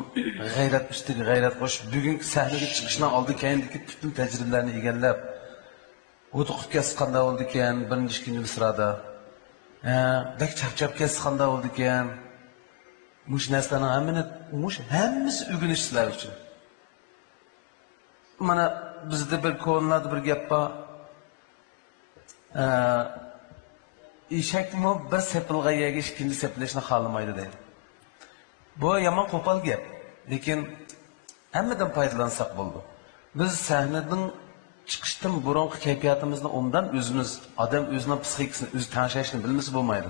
g'ayrat ustiga g'ayrat qo'shib, bugungi sahnaga chiqishdan oldin keyindagi butun tajribalarni egallab, o'tiqib kelsa qanday bo'ldi ekan, birinchi ikkinchi misrada. Bak charchab kelsa qanday bo'ldi ekan. Mush narsalarning hammasi o'rganish sizlar uchun. Mana bizda bir ko'nlarda bir gap bor. Eshakmi bir sepilg'a yegish ikkinchi sepilishni xohlamaydi deydi. Bu yomon qo'pol gap, lekin hammadan foydalansak bo'ldi. Biz sahnadan chiqishdan burungi kayfiyatimizni undan o'zimiz, odam o'zining psixikasini o'zi tanishishni bilmasa bo'lmaydi.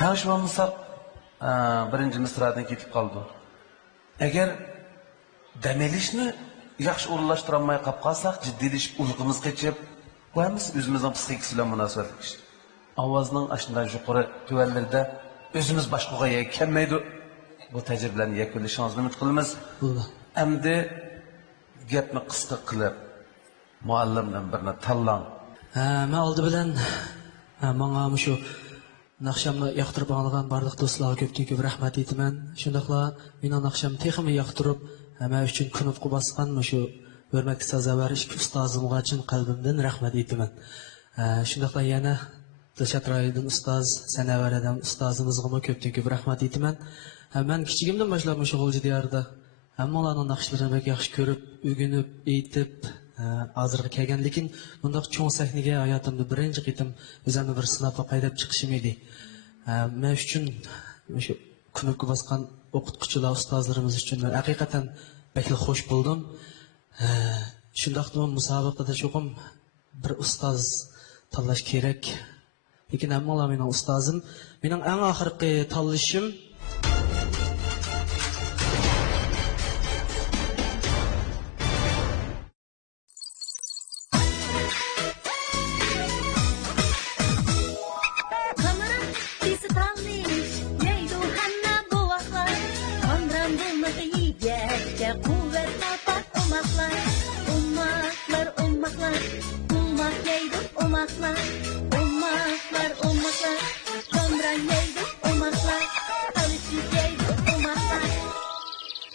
Tanishmamsak birinchi misradan ketib qoldi. Agar dam olishni yaxshi o'rinlashtira olmay qolib qolsak, jiddiylashib uyqumiz qochib, bu hammasi o'zimizning psixikasi bilan munosabatli ish. Ovozning ashunday yuqori tuvallarda o'zimiz boshqaga kelmaydi. Bu tajribalarni yakunlashingizni umid qilamiz. Endi gapni qisqa qilib muallimdan birini tanlang. Men oldi bilan menga shu naqshamni yoqtirib olgan barliq do'stlarga ko'p rahmat aytaman. Shundaqla meni naqsham texmi yoqtirib, men uchun kunutqu bosgan shu hurmatli sazovar ikki ustozimga chin qalbimdan rahmat aytaman. Shundaqla yana Dilshod Royidin ustoz, Sanavar adam ustozimizga ko'p rahmat aytaman. Men kichigimdan boshlab shu G'ulji diyorida hammalarning naqshlarini bek yaxshi ko'rib, o'rganib, aytib hozirga kelgan, lekin bundoq cho'ng sahnaga hayotimda birinchi qitim o'zimni bir sinabga qaydab chiqishim edi. Men uchun shu kunukka bosgan o'qituvchilar, ustozlarimiz uchun men haqiqatan bekli xush bo'ldim. Shundaqmi musobaqada cho'qim bir ustoz tanlash kerak. Lekin hammalar mening ustozim. Mening eng oxirgi tanlashim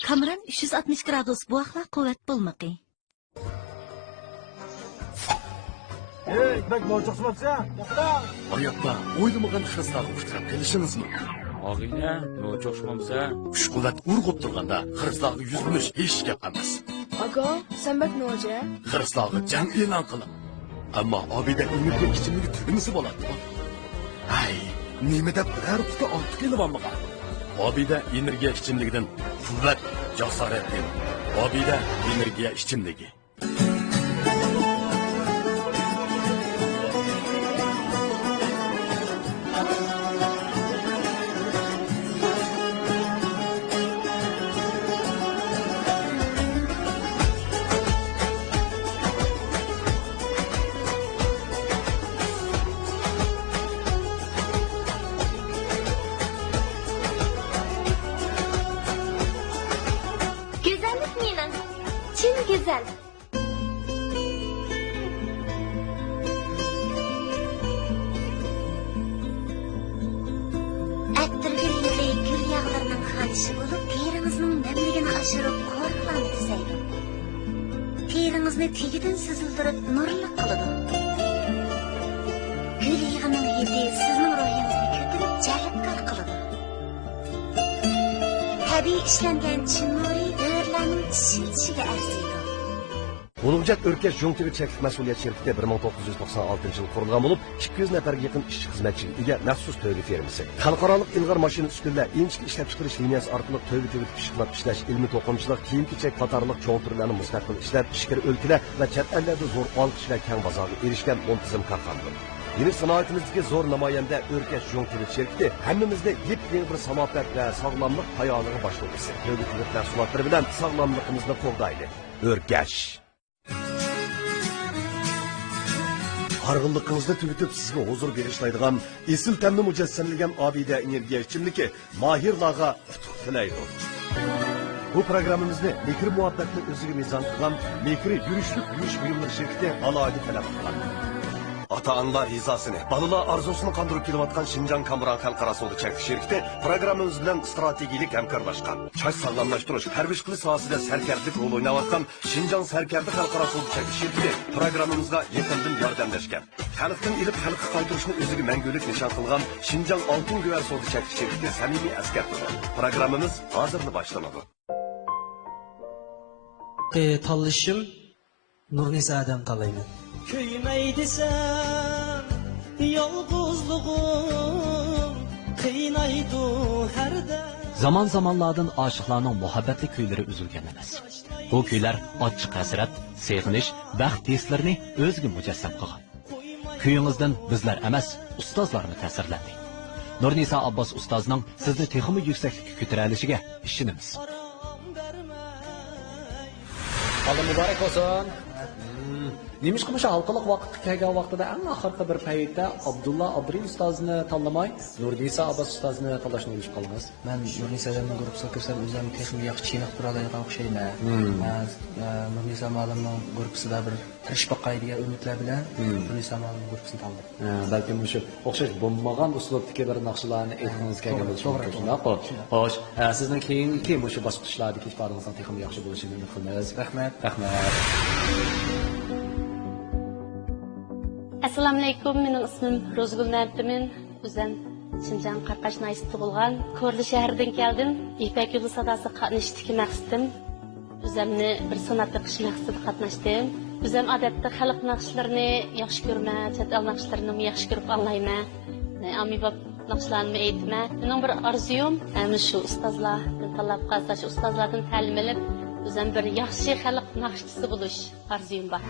Kameran 360 gradus buaqla quvvat bo'lmaqi. Bak mo'jiqsizmatsa, gapira. Hayotda o'ylamagan xislarga uchrab kelishingizmi? Og'ina, no'choqshmamsa, kuch-quvvat urg'ib turganda xislarga yuzlanish hech gap emas. Aka, sen bak noja? Xislarga jang e'lon qilib. Ammo Obida umidga kichimligi tugmisi bo'ladi. Ay, nimada biror quti ortiq kelibammigan? Obida energiya ichimligidan quvvat, jasoratdan. Obida energiya ichimligi. Güzel. Attırgülleri gül yağlarının hanışı bulup, terinizin nemligini aşırıp korkulanı düzeydi. Terinizni tegidin süzüldürüp nurluk kılıdı. Gül yağının hidi sizin ruhinizni kötürüp cəlibkar kılıdı. Tabii işlengen çin nuri dörlerinin çil-çili ərziydi. Ulug'jat O'rkash Jo'ngtiri cheklik mas'uliyat shirkati 1996-yil qurilgan bo'lib, 200 nafarga yaqin ishchi xizmatchiga ega maxsus to'yli firmasi. Xalqaroliq ilg'or mashina ustunlar, inchik ishlab chiqarish liniyasi orqali to'yli pishqilab ishlash, ilmiy to'qimachilik, kiyim-kechak qatorliq cho'ng turlarni mustaqil ishlab, ichkari o'lkalar va chet ellarda zo'r olqish va keng bozorga erishgan muntazam korxonadir. Yeni sanoatimizdagi zo'r namoyanda O'rkash Jo'ngtiri shirkati hammamizni yep-yangi bir sanoat va sog'lomlik hayoliga boshlaydi. To'yli mahsulotlari bilan sog'lomligimizni qo'llaydi. O'rkash Harg'inligingizni tugitib sizga huzur berishlaydigan esil ta'mni mujassamlagan Obida energiya ichimligi Mahirlarga qutuq tilaydi. Bu programmamizni Mekri muhabbatni o'ziga mezon qilgan Mekri yurishlik yurish buyumlari shirkati alohida talab qilgan. Ata-onalar rizasini, balalar arzusini qondirib kelayotgan Şinjan Kamuran Xalqaro savdo cheklanish shirkati programmamiz bilan strategik hamkorlashgan. Choy sog'lomlashtirish, harbiy qilish sohasida sarkarlik rol o'ynayotgan Şinjan Sarkardi Xalqaro savdo cheklanish shirkati programmamizga yaqindan yordamlashgan. Xalqdan ilib xalqqa qaytirishni o'ziga mangulik nishon qilgan Şinjan Oltin Guvar savdo cheklanish shirkati samimiy askardir. Programmamiz hozirda boshlanadi. Tanlashim Nurnisa adam tanlayman. Köymey desem yolguzluğum kıynaydı her de. Zaman zamanlardan aşıqlarning muhabbatli kuylari uzilgan emas. Bu kuylar ochiq hasrat, sevinish, baxt hislarini o'ziga mujassam qilgan. Kuyingizdan bizlar emas, ustozlarimiz ta'sirlandik. Nurnisa Abbos ustozning sizni texmi yuksaklikka ko'tara olishiga ishonamiz. Alın mübarek olsun. Немишқи şu halqılıq vaqtda kelgan vaqtida eng oxirgi bir paytda Abdulla Abri ustozni tanlamay, Nurnisa Abbas ustozni tanlashni o'ylab qoldingiz. Men Nurnisa guruhiga kirsam o'zim texnik yaxshi chiniq tura oladigan o'xshayman. Nurnisa ma'lumning guruhida bir tirishib boqaydigan umidlar bilan Nurnisa ma'lumning guruhini tanladim. Balkim shu o'xshash bo'lmagan uslubdagi bir naqshlarni aytgangiz kelgan bo'lishi mumkin. Xo'sh, sizning keyingi shu bosqichlardagi ifodangizni texnik yaxshi bo'lishini umid qilamiz. Rahmat. Assalamu alaykum, mening ismim Rozgul Nabtimin. O'zim Şinjan Qarqash naysida bo'lgan Ko'rli shahridan keldim. İpek yo'li sadasi qatnashdiki maqsadim. O'zimni bir san'at o'qish maqsadida qatnashdim. O'zim odatda xalq naqshlarini yaxshi ko'raman, chet el naqshlarini yaxshi ko'rib anglayman. Amibab naqshlarni aytman. Mening bir orzuyim ana shu ustozlar tanlab qolsa, shu ustozlardan ta'lim olib, o'zim bir yaxshi xalq naqshchisi bo'lish orzuyim bor.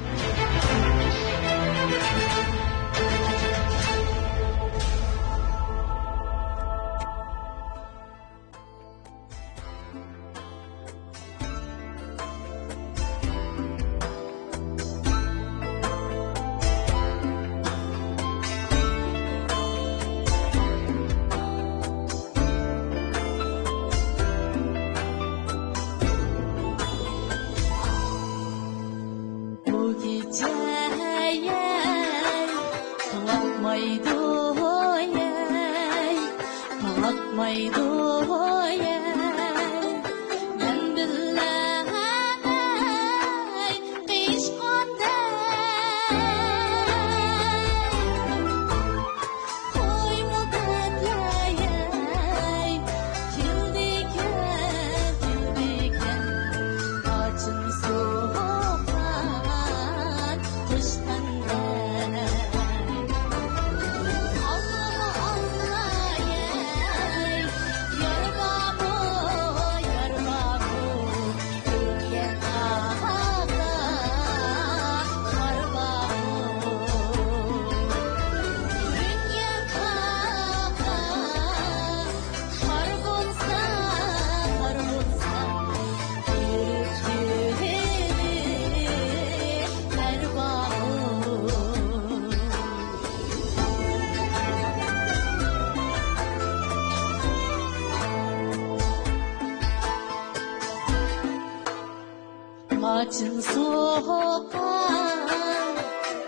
Açın soğuktan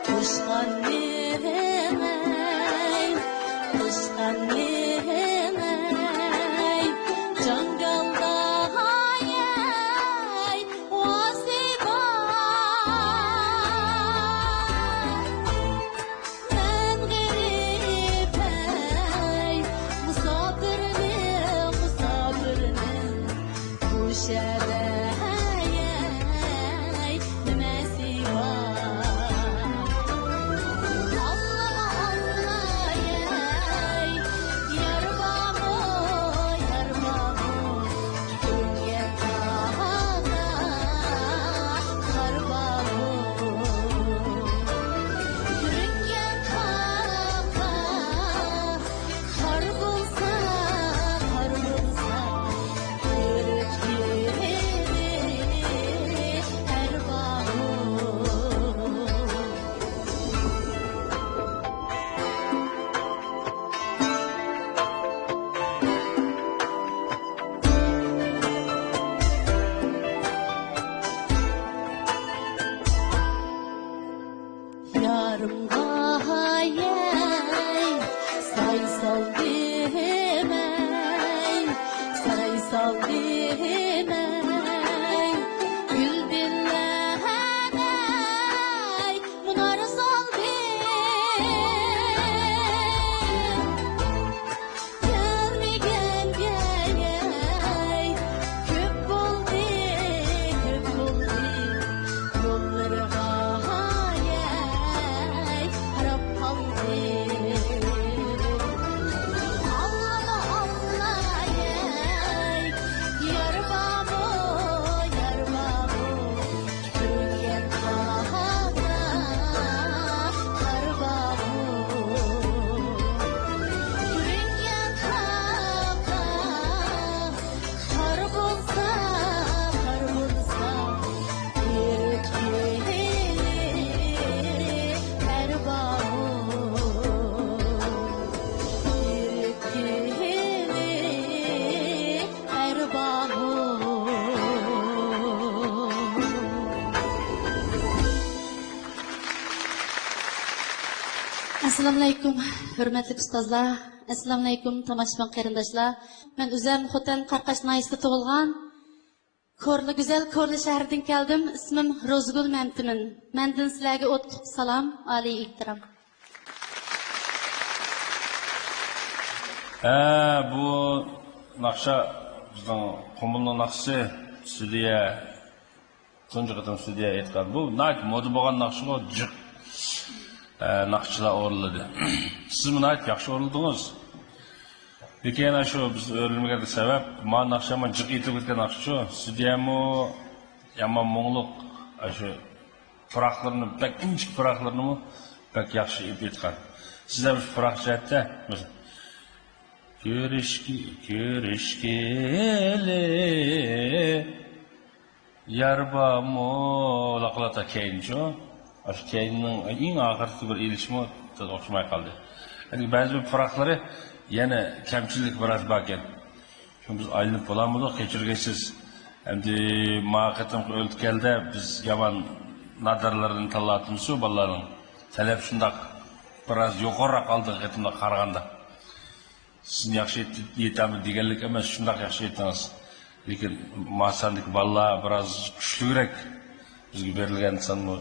kuşkan neremey, kuşkan neremey, cangalda hayay, vasiba. Ben garipey, musafirnim, bu şehre. Yarba Assalomu alaykum, hurmatli ustozlar. Assalomu alaykum, tomoshabin qarindoshlar. Men o'zim Xotan Qarqash noyasida tug'ilgan, Ko'rli go'zal Ko'rli shahridan keldim. Ismim Rozgul Mamtimin. Mendan sizlarga o'tliq salom, oliy ehtirom. Bu naqsha bizning Qumulning naqshasi studiya tunji qatam studiya aytgan. Bu naq moda bo'lgan naqshga jiq naqshlar o'riladi. Siz buni yaxshi o'rildingiz. Lekin shu biz o'rilmagan sabab, men naqshamni jiq etib ketgan naqsha studiyami yomon mo'ngluq shu faraqlarni, pek inchik faraqlarni pek yaxshi etgan. Sizlar shu faraq jihatda Görüşkeli Yarbamu laqlata keyincho aş keyinning eng oxirgi bir ilishmi o'xshamay qoldi. Ya'ni ba'zi farqlari yana kamchilik biroz bor ekan. Shuni biz aylanib bo'lamiz, kechirgaysiz. Endi maqatim o'tganda biz yomon nadarlarni tanlatimiz shu bolalarning talab shundoq biroz yuqoriroq oldi qatimda qaraganda. Sizin yaxshi yetamiz deganlik emas, shundoq yaxshi yetamiz. Lekin masandagi bolalar biroz kuchliroq bizga berilgan sanmi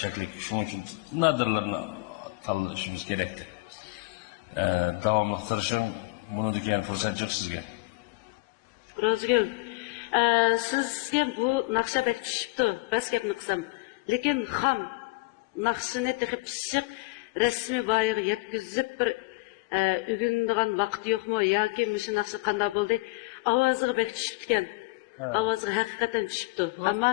cheklik. Shuning uchun nadarlarni tanlashimiz kerakdi. Davomli qilishing buni degan fursat yo'q sizga. Rozgul, sizga bu naqsha bek tushibdi, bas gapni qilsam. Lekin xam naqshini texib pishiq rasmi boyiga yetkazib bir ügündiğen vaqt yo'qmi yoki shu naqsha qanday bo'ldi? Ovoziga bek tushibdi ekan. Ovoziga haqiqatan tushibdi. Ammo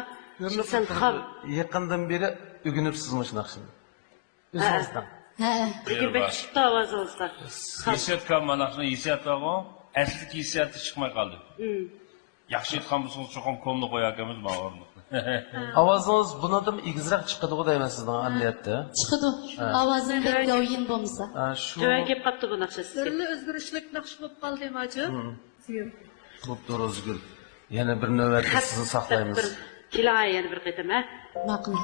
sen ham yaqindan beri ügünibsizmi shu naqshani? O'zingizdan. Lekin bek tushibdi ovozingizga. Hissiyat qilgan naqshni hissiyat olgan, asli hissiyati chiqmay qoldi. Yaxshi aytgan bo'lsangiz cho'qim qo'lni qo'yarkanmiz men o'rniga. Ovozingiz bundan egizroq chiqadi-ku deyman sizdan albatta. Chiqadi. Ovozimda yo'yin bo'lmasa. To'g'ri kelib qopti bu naqsha sizga. Birli o'zgarishlik naqsh bo'lib qoldi machi. Bo'pti Rozgul. Yana bir navbatda sizni saqlaymiz. Kelay yana bir qaytam, ha? Ma'qul.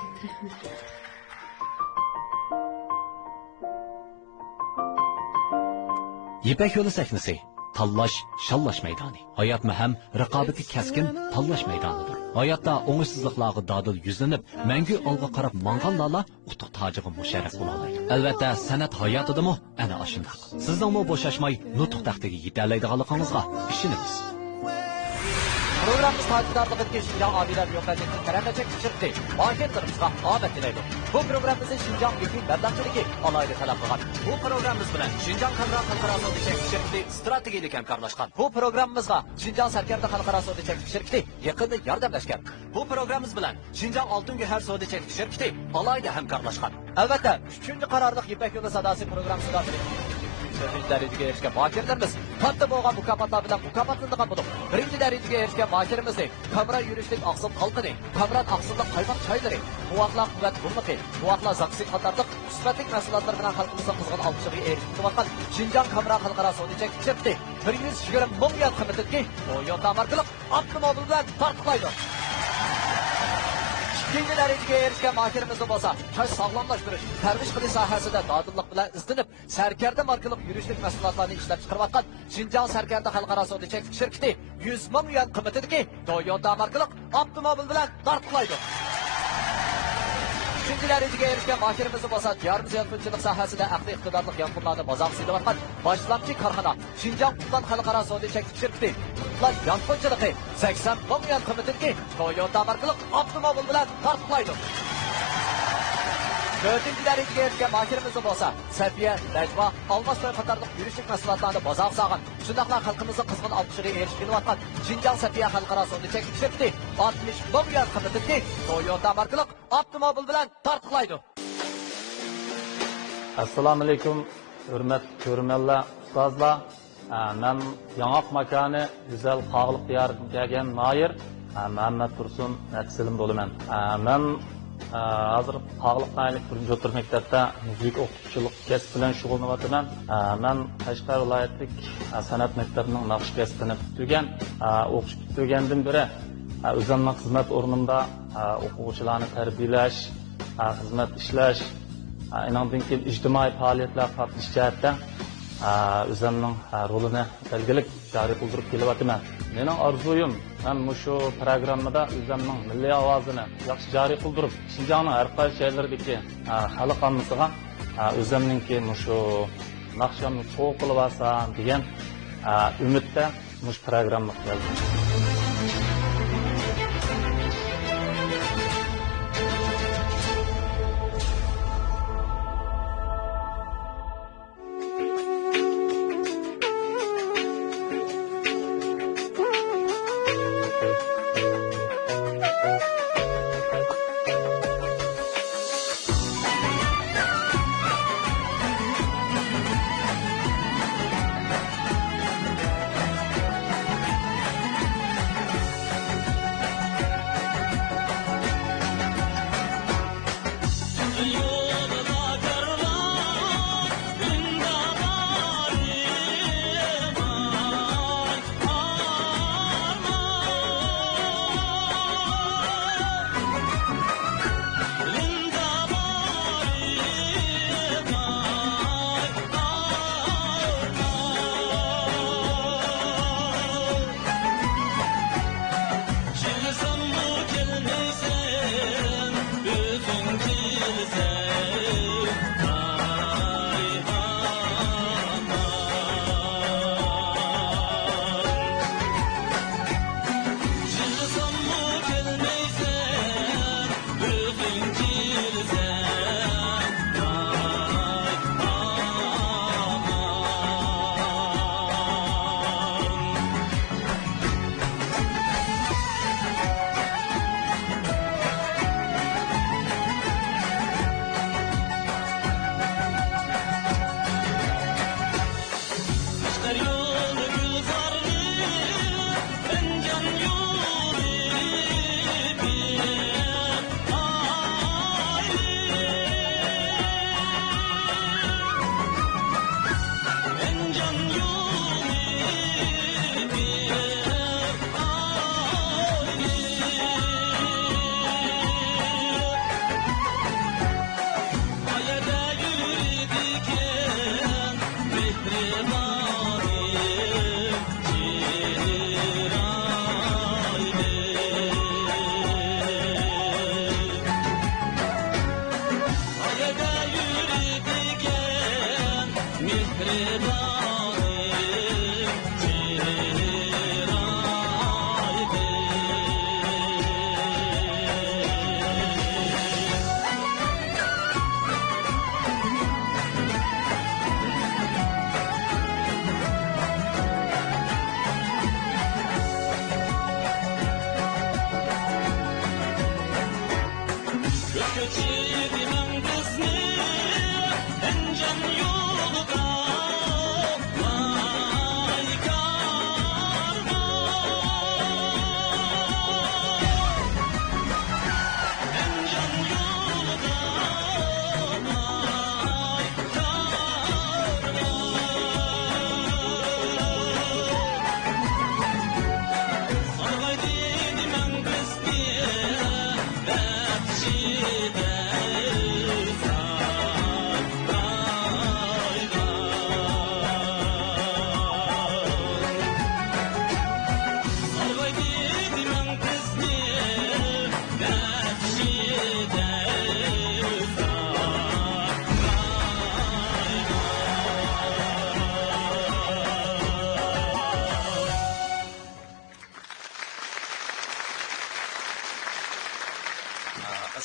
Yipak yo'li sahnasi tanlash, shallash maydoni. Hayotmi ham raqobati kaskin tanlash maydonidir. Hayotda o'ngishsizliklarga dadil yuzlanib, mangu olg'a qarab manganlarla utuq tojiga musharraf bo'laoladi. Albatta, san'at hayotidami ana shunday. Sizningmi bo'shashmay nutq taxtiga yetalaydiganligingizga ishonamiz. Programımız tatildarlığı Şinjan abiler yönetmeni Karameçek Çırptı. Mahirlerimizden ahmet diledim. Bu programımızın Şinjan Büyük Berdamçılığı alaylı talep kılan. Bu programımız bilen Şinjan Kamran Halkara Sözleşek Şirketi stratejilik hemkarlaşkan. Bu programımızda Şinjan Serker'de Halkara Sözleşek Şirketi yakını yardımlaşkan. Bu programımız bilen Şinjan Altın Güher Sözleşek Şirketi alaylı hemkarlaşkan. Elbette 3. kararlıq İpek Yolu Sadası programımızda Birinci dereceye erişken mahirlerimiz katta boğan mukaffatlar bilen mukafatlandıgan bulup birinci dereceye erişken mahirimizni kamera yürüyüşlük aksıl halkını, kameran aksıllık kaymak çayları, muakla kuvvet burnuqı, muakla zaksi katarlık, süsbetlik mesulatlar bilen halkımızın kızgın alkışlığı erişkin tuvatkan Şinjan Kamera Halkara Sözleşek Şirketi 120 ming yuan kıymetindeki o yoldan markılık avtomobil bilen tartıklaydı. İkinci dereceye erişken mahirimiz olsa, taş sağlamlaştırış, terbiş kılı sahasında dadıllık bilen izlenip, Serker'de markalık yürüyüşlük mesulatlarını işlep çıkarmaktan, Şinjan Serker'de Halkara Sözleşek Şirketi 100 ming yuan kıymetindeki Toyota markalık avtomobil bilen tartıklaydı. Üçüncü dereceye erişken mahirimiz olsa, diyarımız yankınçılık sahasında aklı iktidarlık yankınlarını bazak sıydıvatkan, başlamcı karhana, Şinjan Kutlan Halkara Sözleşek Şirketi, Kutlan yankınçılığı 80 ming yuan kıymetindeki Toyota markalık avtomobil bilen tartıklaydı. Dördüncü dereceye erişken mahirimiz olsa, Serpiye, Necva, Almasoy Katarlık yürüyüşlük mesulatlarını bazak sağın, şundaklar halkımızın kızgın alkışlığı erişkini vatkan, Şinjan Serpiye Halkara Sözleşek Şirketi 60 ming yuan kıymetindeki Toyota markalık avtomobil bilen tartıklaydı. Assalomu alaykum, hurmat ko'rmanlar, ustozlar. Men Yangoq makoni go'zal Qog'liq diyoridan kelgan Noir Muhammad Tursun Natsilim bo'laman. Men hozir Qog'liq Noirlik 1-o'rta maktabda musiqa o'qituvchilik kasbi bilan shug'ullanyapman. Men Qashqar viloyatlik san'at maktabining naqsh kasbini tugagan, o'qish tugagandan beri o'zimning xizmat o'rnimda o'quvchilarni tarbiyalash, xizmat ishlash, inandın ki ictimai faaliyetler katılış cihette özümün rolünü belgelik cari kıldırıp kelyapman. Mening arzuyum hem şu programmada özümün milliy ovozini yaxshi jari kıldırıp Şinjanның har qaysi joylaridagi xalq ommasiga özümninki şu naqshamni so'q qilib olsam degan umidda mush programma qildim.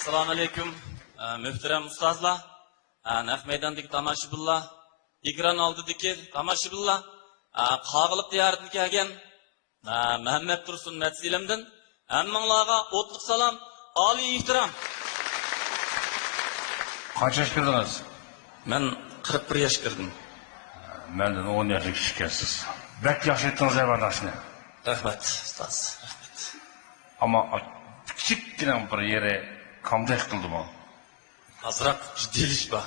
Assalomu alaykum, muhtaram ustozlar, naq maydondagi tomoshabinlar, ekran oldidagi tomoshabinlar, Qog'iliq diyoridan kelgan Muhammad Tursun Matsilimdan hammanglarga o'tliq salom, oliy ehtirom. Qancha yosh kirdingiz? Men 41 yosh kirdim. Mendan 10 yoshlik kichikasiz. Bak yaxshi aytdingiz ayvandashni. Rahmat, ustoz. Rahmat. Ammo kichikgina bir yeri qanday qildimi? Azroq jiddiylik bor.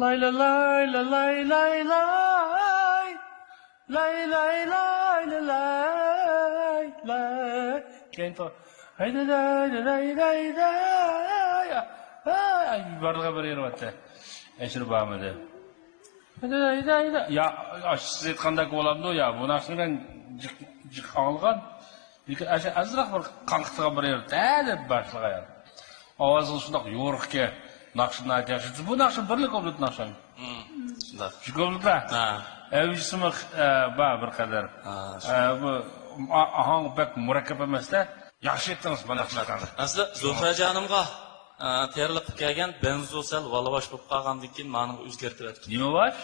Lay lay lay lay lay lay lay lay lay lay lay lay. Kein to. Hay lay lay lay lay. Barlığa bir yeri vattı. Eşir bağımıdı. Ya siz aytqandek bolamdı ya, bu narsadan jiq algan. Lekin azroq bir qanqitgan bir yer dәл boshlig'a ya. Ovozing shundoq yo'riqga naqshni aytyapsiz. Bu naqsh birlik bo'ldi naqsh. Shunday. Shu bo'ldi-da. Ha. Avjisimi bir qadar. Bu ahang pek murakkab emas-da. Yaxshi aytdingiz bu naqshlarni. Asli Zuhrajonimga terliq kelgan benzosel valavash bo'lib qolgandan keyin meni o'zgartirib aytdi. Nima var?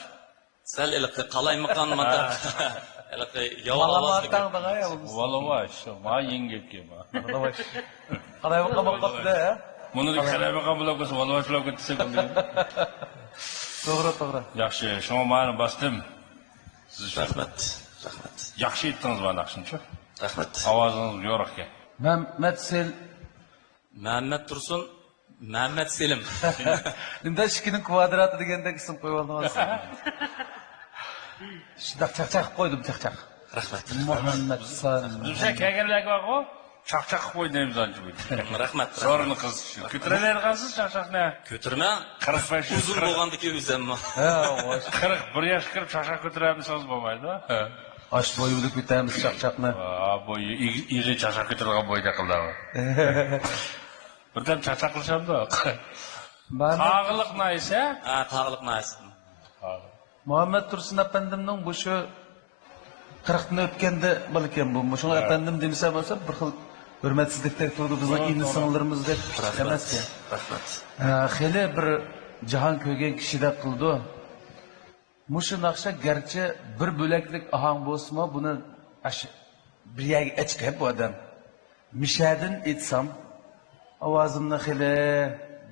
Sal ilqi qalaymiqan manda. Ilqi yovalamatdan bag'ay. Valavash, ma yengekki ma. Valavash. Qalaymiqan bo'libdi, ha? Buni qalaymiqan bo'lib qolsa valavash bo'lib ketsa bo'ladi. To'g'ri. Yaxshi, shuni meni bosdim. Siz rahmat. Yaxshi aytdingiz bu naqshni-chi. Rahmat. Ovozingiz yo'riqga. Muhammad Tursun Muhammad Selim. Endi ishkining kvadrati degandek ism qo'yib oldingiz. Shunday chaqchaq qo'ydim, chaqchaq. Rahmat. Muhammad Salim. Bizga kelganlarga baqo, chaqchaq qo'ydingiz ancha bu. Rahmat. So'rini qiz. Ko'tiravergansiz chaqchaqni. Ko'tirma. 45 uzun bo'lgandiki o'zimmi. Ha, 41 yosh kirib chaqchaq ko'tiramiz bo'lmaydi. Ha. Osh bo'yida ko'taramiz chaqchaqni. Bo'yi iri chaqchaq ko'tarilgan bo'yda qildimi? Birdan chaqchaq qilshamda. Tog'liq naysa? Ha, tog'liq naysa. Muhammad Tursun efendimning bu shu 40 ni o'tganda balkim bu shunga efendim demasa bo'lsa bir xil hurmatsizlikdek turdi bizning inni singillarimizdek emas ekan. Rahmat. Xeli bir jahon ko'rgan kishidek qildi. Mushu naqsha garchi bir bo'laklik ahang bo'lsa-mu, buni bir yerga ichib bu odam. Mishadin aytsam, ovozimni xeli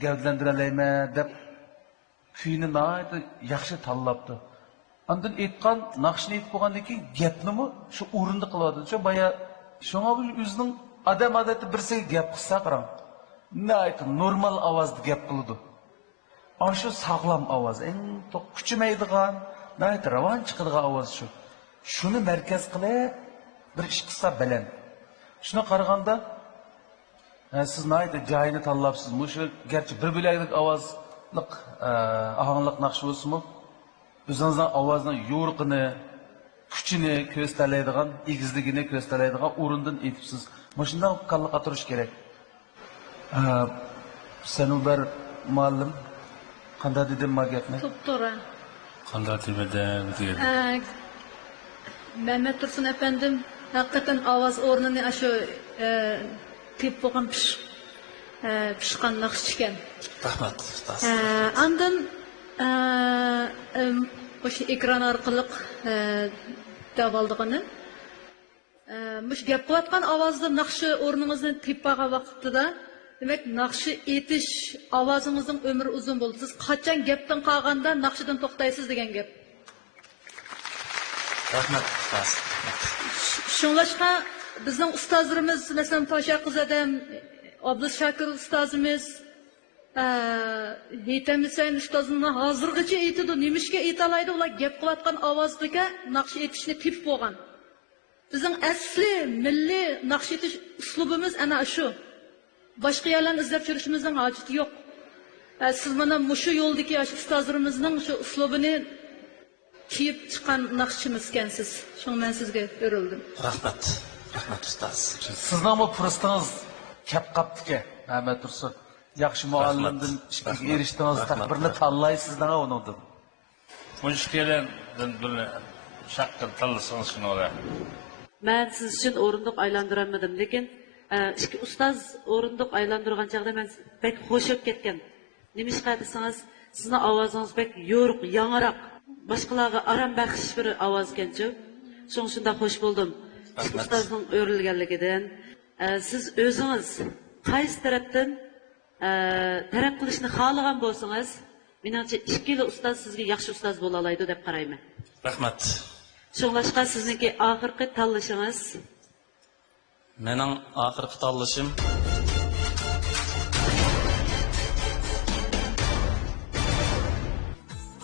gavdlantira olayman deb kuyni nihoyatda yaxshi tanlabdi. Ondan aytgan, naqshni aytib qo'ygandan keyin gapnimi shu o'rinda qiladi. Shu boya shunga o'zining odam odati birsiga gap qilsa qarang. Nihoyatda normal ovozda gap qiladi. Shu sog'lom ovoz, eng kuchimaydigan, nihoyatda ravon chiqadigan ovoz shu. Shuni markaz qilib bir ish qilsa bilan. Shuna qaraganda siz nihoyatda joyini tanlabsiz. Shu garchi bir bo'laklik ovozliq ahongliq naqsh bo'lsa-mu, o'zingizning ovozning yo'riqini, kuchini ko'rsatiladigan, egizligini ko'rsatiladigan o'rindan aytibsiz. Shunday qanday turish kerak. Sanubar muallim qanday dedim ma gapni? To'g'ri. Qanday dedi? Muhammad Tursun efendim haqiqatan ovoz o'rnini shu tep bo'lgan pishqan naqsh ekan. Rahmat. Ondan o'sha ekran orqali davoldig'ini mush gap qilayotgan ovozda naqshi o'rningizni teppagan vaqtida demak naqshi etish ovozingizning umri uzun bo'ldi. Siz qachon gapdan qolganda naqshidan to'xtaysiz degan gap. Rahmat. Shunlashqa bizning ustozlarimiz, masalan, Toshaqizadam Abdushakir ustozimiz, Hitam Husayn ustozimiz hozirgacha aytadi, nimishga aytalaydi, ular gap qilayotgan ovozdaga naqsh etishni tepib bo'lgan. Bizning asli milliy naqsh etish uslubimiz ana shu. Boshqa yerlarni izlab yurishimizning hojati yo'q. Siz mana shu yo'ldagi ustozlarimizning shu uslubini kiyib chiqqan naqshchimizkansiz. Shunga men sizga o'rildim. Rahmat. Rahmat ustoz. Sizning bu fursatınız kep qaptiki, Muhammad Tursun. Yaxshi muallimdan ishga erishdingiz, taqdirni tanlaysizdan o'nodin. Mushkilalardan birini shaqqat tanlasangiz shuni olar. Men siz uchun o'rindiq aylantiramadim, lekin ikki ustoz o'rindiq aylantirgan chaqda men pek xush bo'lib ketgan. Nimishqa desangiz, sizning ovozingiz pek yo'riq, yangroq, boshqalarga aram baxsh bir ovoz ekan-ku. Shunda xush bo'ldim. Ustozning o'rilganligidan siz o'zingiz qaysi tarafdan taraf qilishni xohlagan bo'lsangiz, menimcha ikkala ustoz sizga yaxshi ustoz bo'la oladi deb qarayman. Rahmat. Shunlashqa sizniki oxirgi tanlashingiz. Mening oxirgi tanlashim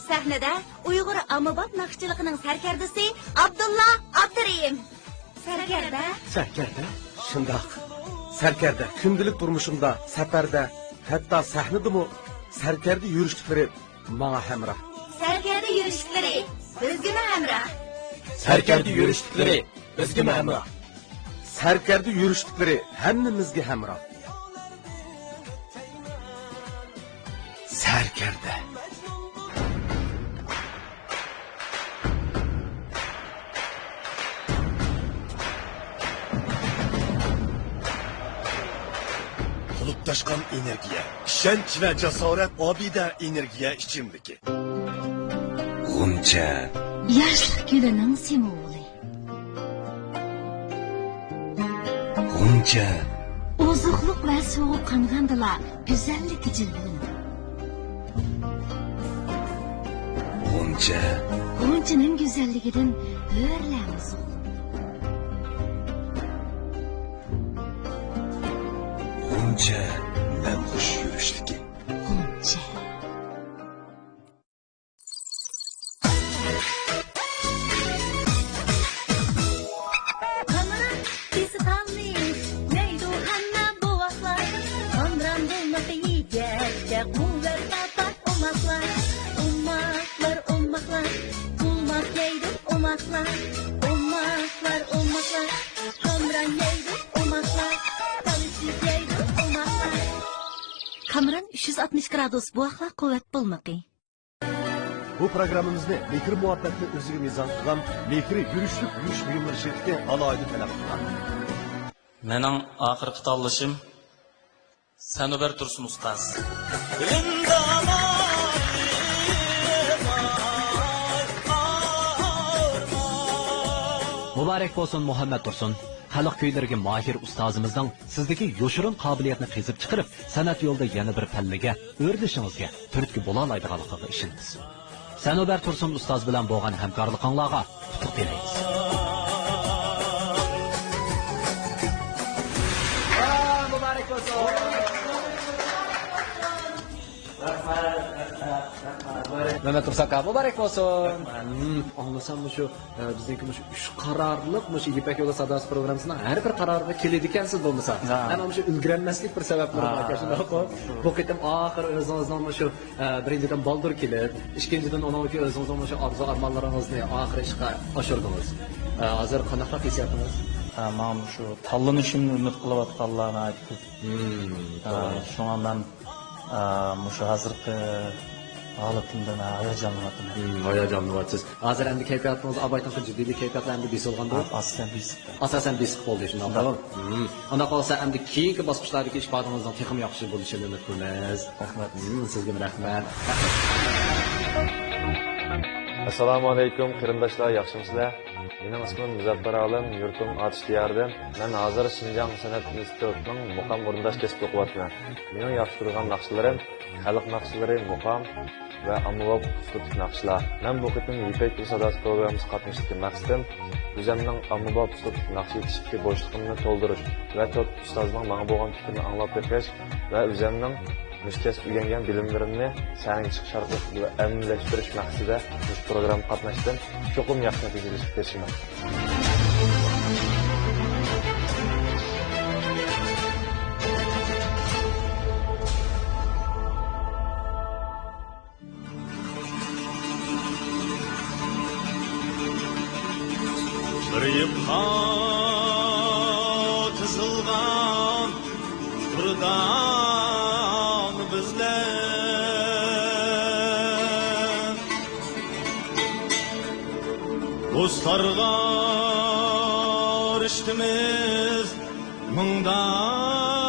sahnada Uyg'ur ommabop naqshchiligining sarkardasi Abdulla Abdurayim. Sarkarda? Shundoq. Sarkarda, kundalik turmushimda, safarda hatto sahnadimi sarkarda yurishliklari menga hamroh. Sarkarda yurishliklari bizga hamroh. Sarkarda yurishliklari bizga hamroh. Sarkarda yurishliklari hammamizga hamroh. Sarkarda Bulutlaşkan energiya, ishonch va jasorat obida energiya ichimligi. G'uncha. Yoshlik gulining simvoli. G'uncha. Oziqliq va sovuqqongandilar go'zallik jilvin. G'uncha. G'unchaning go'zalligidan o'rlamiz. G'uncha, men xush yurishligi. G'uncha. Kamran 360 gradus bu axla quvvat bo'lmoqi. Bu programmamizni Mehri muhabbatni o'ziga mezon qilgan Mehri yurishlik yurish buyumlari shirkati alohida talab qilgan. Mening oxirgi tanlashim Sanobar Tursun ustoz. Muborak bo'lsin Muhammad Tursun. Xalq kuylariga mahir ustozimizning sizdagi yo'shirin qobiliyatni qezib chiqarib, san'at yo'lida yana bir pallaga o'rlishingizga turtki bo'la oladiganligiga ishonamiz. Sanobar Tursun ustoz bilan bo'lgan hamkorlikingizga qutlug' tilaymiz. Muborak bo'lsin. Mehmet Tursak abi muborak bo'lsin. Anlasam shu bizniki shu 3 qarorliq shu Ipak yo'li sadosi programmasining har bir qaroriga keladi ekansiz bo'lmasa. Ana shu ulgranmaslik bir sabablar bor ekan. Shunday bu qitim oxir o'zingizning shu birinchidan baldur kelib, ikkinchidan o'niki o'zingizning shu orzu armonlaringizni oxir ishga oshirdingiz. Hozir qanaqa hissiyotingiz? Men shu tanlanishimni umid qilayotganlarni aytib. Shunga men shu hozirgi holatimdan hayajonlanasiz. Hozir endi kayfiyatingiz abaytan jiddiylik kayfiyatlarni besilganda asosan besiq bo'ldi shunday. Ana qolsa endi keyingi bosqichlardagi ishingizning texnik yaxshi bo'lishini umid qilamiz. Rahmat. Sizga rahmat. Assalomu alaykum qarindoshlar, yaxshimisizlar? Mening ismim Muzaffar Olim, yurtim Atish diyarida. Men hozir Shinjang san'at institutining muqam o'rindash kasb o'qiyapman. Mening yaxshi ko'rgan naqshlarim xalq naqshlari, muqam va ommabop uslubli naqshlar. Men bu qitim Ipak yo'li sadosi programmasiga qatnashishga maqsadim o'zimning ommabop uslubli naqsh yetishishga bo'shliqimni to'ldirish va to'rt ustozning menga bo'lgan fikrini anglab beqish va o'zimning mushkasb o'rgangan bilimlarimni sahnaga chiqish orqali va amalilashtirish maqsadida bu programma qatnashdim. Cho'qim yaxshi natijaga erishaman. Bir yıpqa tızılgan buradan bizler Dostlarga eriştimiz mыңdan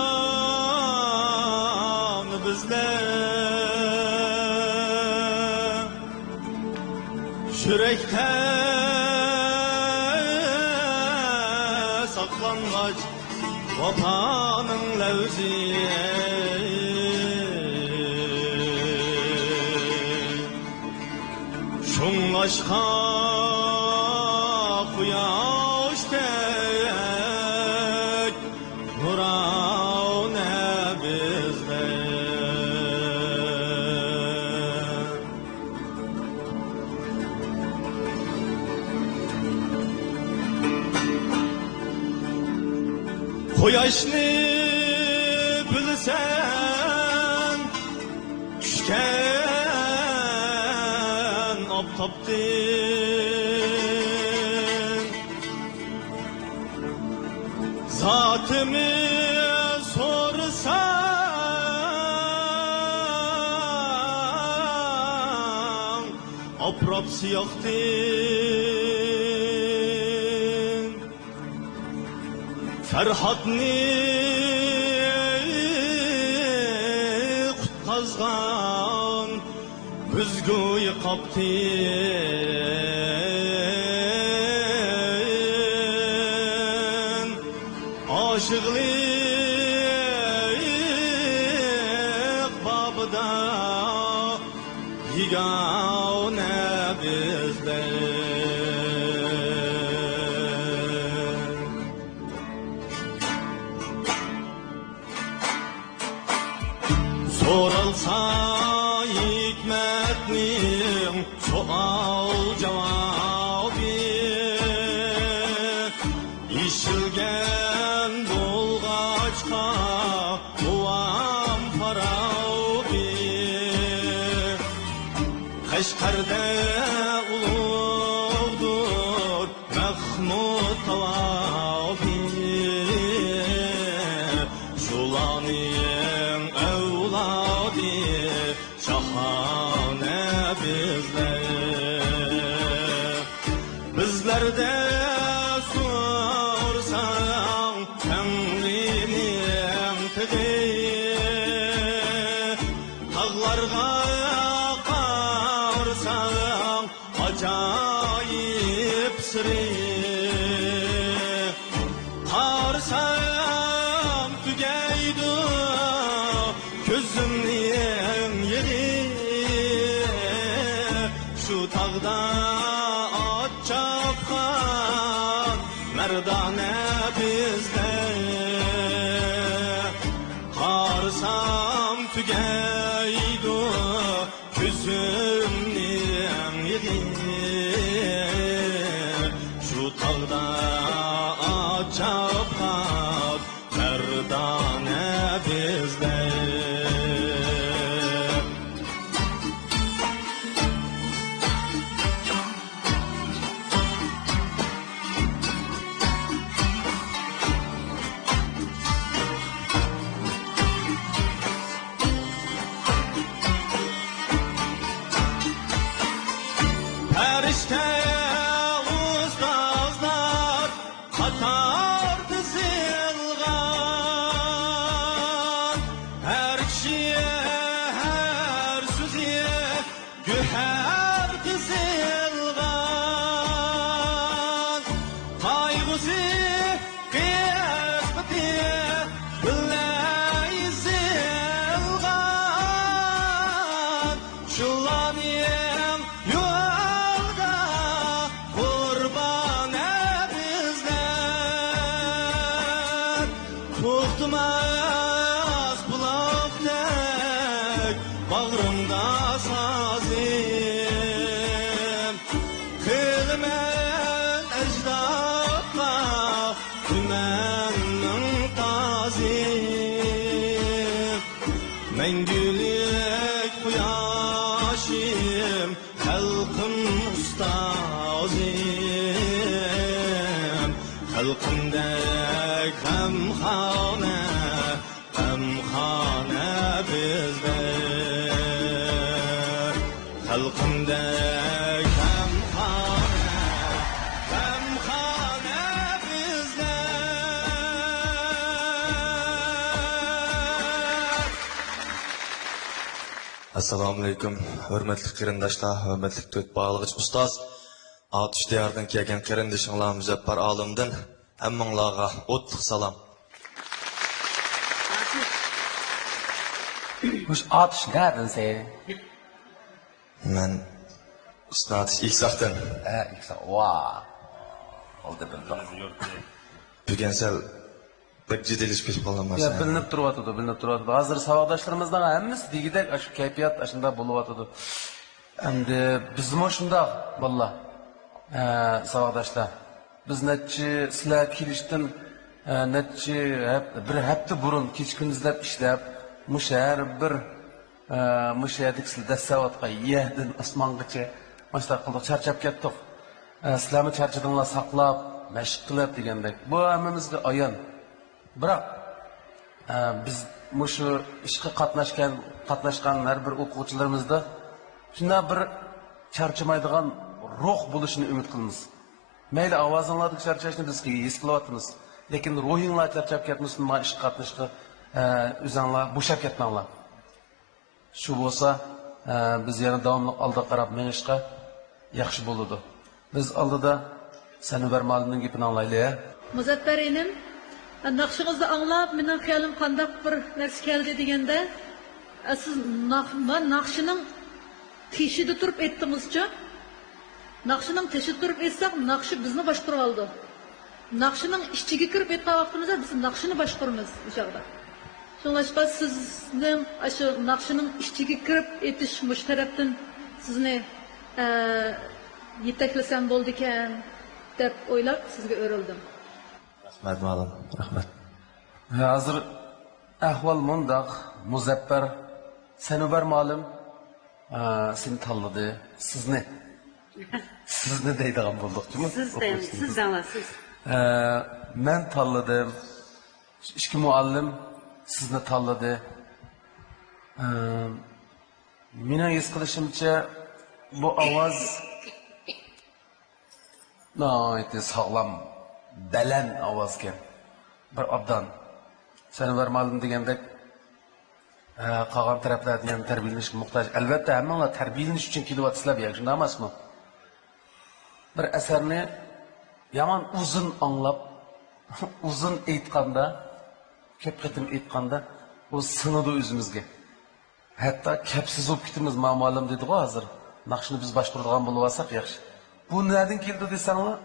bizler Yürekte saklanmaç vatanın levziye Şunlaşka kuyaştek nurane bizde Koyaşni bilsen yoktun Zatımı sorsan Aprapsi yoktun Ferhatni qutqazgan Büzgüyü kaptın Aşıqlık babıda Yigane bizler Soralsa hikmetning sual cevabı İşilgen bulgaçka uam farabi Kaşgarda ulug'dur Mahmud tavabi Şulaning evladi Şahane bizlerde sorsan Tengrining tig'i Tağlarga qarsan Acayip siri Qarsam tugaydi Gözümning yeri Şu tağda at çapqan Merdane bizler Qarsam tugaydi Gözümning yeri Şu tağda at çapqan Merdane bizler Perişte ustazlar Katar dizilgan Her kişiye her sözüye Güher dizilgan Kaygısı kısmeti Billahi zilgan Şulaniyem yolda Kurban bizler To'xtamaz buloqdek Bag'rimda sazim Qilman ajdodga Tumanning tazim Mengülik quyoshim Xalqim ustozim Xalqimdek g'amxona bizler Xalqimdek g'amxona bizler Assalomu alaykum, hurmatli qarindoshlar, hurmatli to'rt bog'lig'ich ustoz, Atish diyoridan kelgan qarindishinglar Muzaffar olimdan hammanglarga o'tliq salom. Hoş atış nereden sen? Men usta Atish Iksaqdan. İksaq. Vaa. Oldu bildim. Bugun sal bir jiddiyleşib qolgan Ya narsa. bilinib turibdi. Hozir savodoshlarimizning hammasi degidek shu kayfiyat shunda bo'lyapti. Endi bizmi shunda vallah. Savodashlar. Biz nechi sizlar kelishdan nechi bir hafta burun kech kunduzlab ishlab, mushar bir mushadik sizda savodga yedin osmongacha Başta qildik, charchab ketdik. Sizlarni charchadinglar saqlab, mashq qilib degandek. Bu hammamizga ayon. Biroq biz shu ishga qatnashgan har bir o'quvchilarimizda shunday bir charchamaydigan ruh bo'lishini umid qilamiz. Mayli ovozinglardagi charchashni biz his qilyapmiz, lekin ruhinglar charchab ketmasin, mana ishga qatnashga o'zinglar bo'shab ketmanglar. Shu bo'lsa, biz yana davomli oldiga qarab menishga yaxshi bo'ladi. Biz oldida Sanubar Ma'lumning gapini anglaylik. Muzaffar enim, naqshingizni anglab, mening xayolim qanday bir narsa keldi deganda, siz naqshining teshida turib aytdingizcha, naqshining teshida turib aytsak, naqshi bizni boshqarib oldi. Naqshining ichiga kirib aytgan vaqtimizda biz naqshini boshqaramiz o'shaqda. Shunlashqa sizning shu naqshining ichiga kirib aytish mush tarafdan sizni yetaklasam bo'ldi ekan deb o'ylab sizga o'rildim. Rahmat ma'lum, rahmat. Hozir ahvol mundaq, Muzaffar Sanubar Ma'lum seni tanladi, sizni deydigan bo'ldik-mi? Siz. Men tanladim. Ikki muallim sizni tanladi. Mening his qilishimcha bu ovoz noyte sog'lom, baland ovoz ekan. Bir obdan Sanubar Ma'lum degandek qolgan taraflardan ham tarbiyalanishga muhtoj. Albatta, hammanglar tarbiyalanish uchun kelyapsizlar, shunday emasmi? Bir asarni yomon uzun anglab, uzun aytganda, ko'p qatim aytganda, u sinadi o'zimizga. Hatto kapsiz bo'lib ketamiz, ma'lum dedi-ku hozir. Naqshni biz boshqaradigan bo'lib olsak yaxshi. Bu nereden keldi desanglar?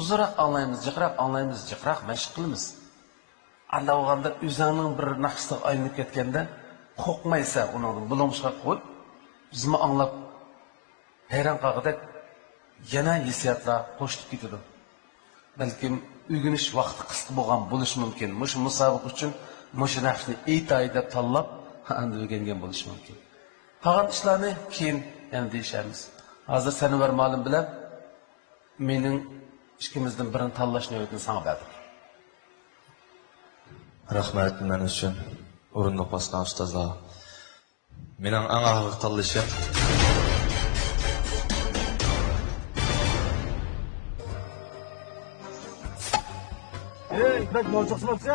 Uzunroq anglaymiz, jiqroq mashq qilamiz. Anda olganda o'zingning bir naqshga aylanib ketganda, qo'rqmaysan undan bulong'ishga qo'yib, bizmi anglab hayron qolganda yana hissiyotlar qo'shilib ketadi. Balkim o'rganish vaqti qisqa bo'lgan bo'lishi mumkin. Mush musobaqa uchun mush naqshni aytay deb tanlab, endi o'rgangan bo'lishi mumkin. Qolgan ishlarni keyin yana deyishamiz. Hozir Sanubar Ma'lum bilan mening ikkimizdan birini tanlash navbatini sana berdim. Rahmat men uchun o'rindiq bosgan ustozlar. Mening eng og'ir tanlashim Ben morjoqsiz bo'lsa,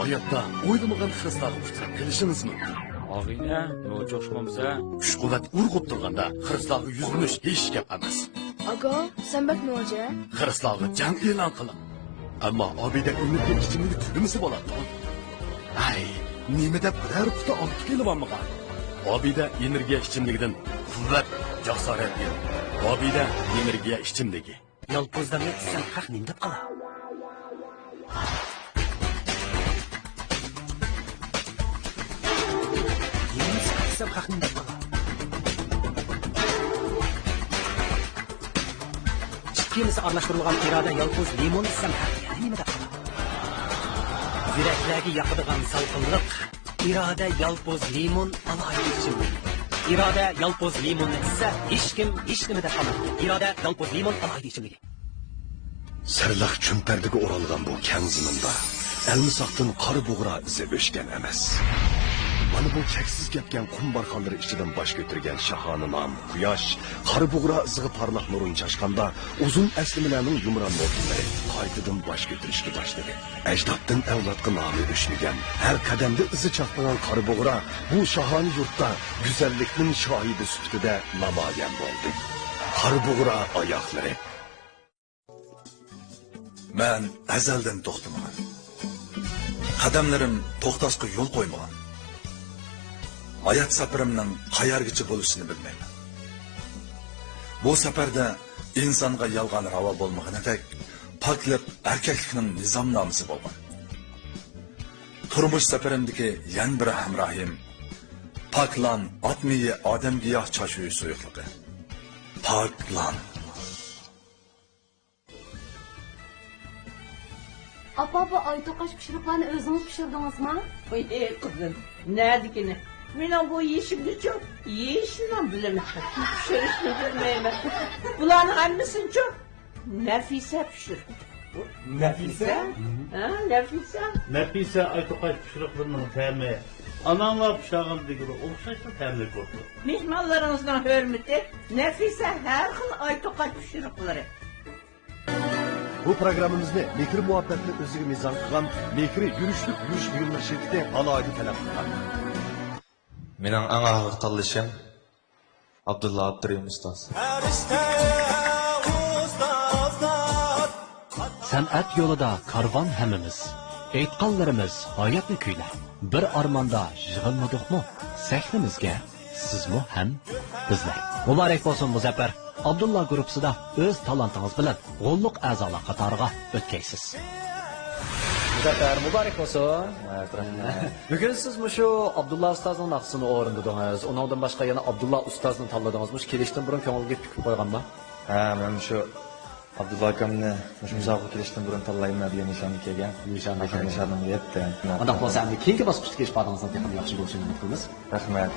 hayotda o'ylamagan xislarga uchrab kelishimiz mumkin. Og'ina, nojo'shmamsa, Kuch-quvvat urg'ib turganda xislarga yuzlanish hech gap emas. Aga, sen bak noja? Xislarga jang e'lon qilib. Ammo obida umidga kichimlik turmisi bo'ladi. Ay, nima deb biror quta olib kelibammiqa? Obida energiya ichimligidan quvvat, jasorat berdi. Obida energiya ichimligi. Yolpozdan yetishsan haq nima deb qala? Sen haq nima deb qala? Ikimiz aralashtirilgan iroda yolpoz limon sen haq nima deb qala? Yuraklarga yoqadigan salqinlik, iroda yolpoz limon alayhi ichimlik. İrade yalpoz limon ise hiç kim hiç nima deb qala? İrade yalpoz limon alayhi ichimligi. Sarlaq chumpardiga o'ralgan bu kang ziminda almisoqdan qora bug'ra izi o'shgan emas. Mana bu cheksiz ketgan qum barxanlari ichidan bosh ko'targan shahona nom quyosh qora bug'ra iziga parlaq nurun chashqanda uzun aslimalarning yumron mo'tinlari qaytadan bosh ko'tarishga boshladi. Ajdoddan avlodga nomi o'shligan har qadamda izi chaqnagan qora bug'ra bu shahona yurtda go'zallikning shohidi sifatida namoyon bo'ldi. Qora bug'ra oyoqlari Ben ezelden to'xtamagan. Qadamlarim to'xtashga yo'l qo'ymagan. Hayot safarimning qayergacha bo'lishini bilmayman. Bu safarda insonga yolg'on ravo bo'lmaganidek, poklik erkaklikning nizomnomasi bo'lgan. Turmush safarimdagi yan bir hamrohim Poklan otmiyi odamgiyoh choshuvi suyuqligi. Poklan. Apa bu aytoqaş pişiriklarını özünüz pişirdiniz mi? Oy kızım, neredekini? Mening bu yeshimni-chi, yeshimni bilmayman. Pishirishni bilmayman. Bularning hammasini-chi Nafisa pishirdi. Nafisa? Ha, Nafisa. Nafisa aytoqay pishiriqlarning ta'mi anamlar pishirgandagi o'xshashli ta'mli bo'ldi. Mehmonlaringizning hurmati, Nafisa har xil aytoqay pishiriqlari. Bu programmamizni Mekri muvaffaqiyatni o'ziga mezon qilgan Mekri yurishlik yurish buyumlar shirkati alohida talab qilgan. Mening eng og'ir tanlashim Abdulla Abdurim ustoz. San'at yo'lida karvon hammamiz, aytganlarimiz hayotni kuylar. Bir armonda yig'ilmadikmi? Sahnamizga sizmi ham bizlar. Muborak bo'lsin Muzaffar. Abdulla guruhida o'z talantingiz bilan g'olliq a'zolar qatoriga o'tkaysiz. Muzaffar muborak bo'lsin. Bugun siz shu Abdulla ustozning naqsini o'rindadingiz. Undan boshqa yana Abdulla ustozni tanladingiz. Kelishdan burun ko'ngilga tikib qo'yganmi? Ha, men shu Abdulla akamni musobaqa kelishdan burun tanlayman degan nishonni kelgan. Nishonim yetdi. Unda bo'lsa, endi keyingi bosqichga chiqib qolganingizdan yaxshi bo'lishini umid qilamiz. Rahmat.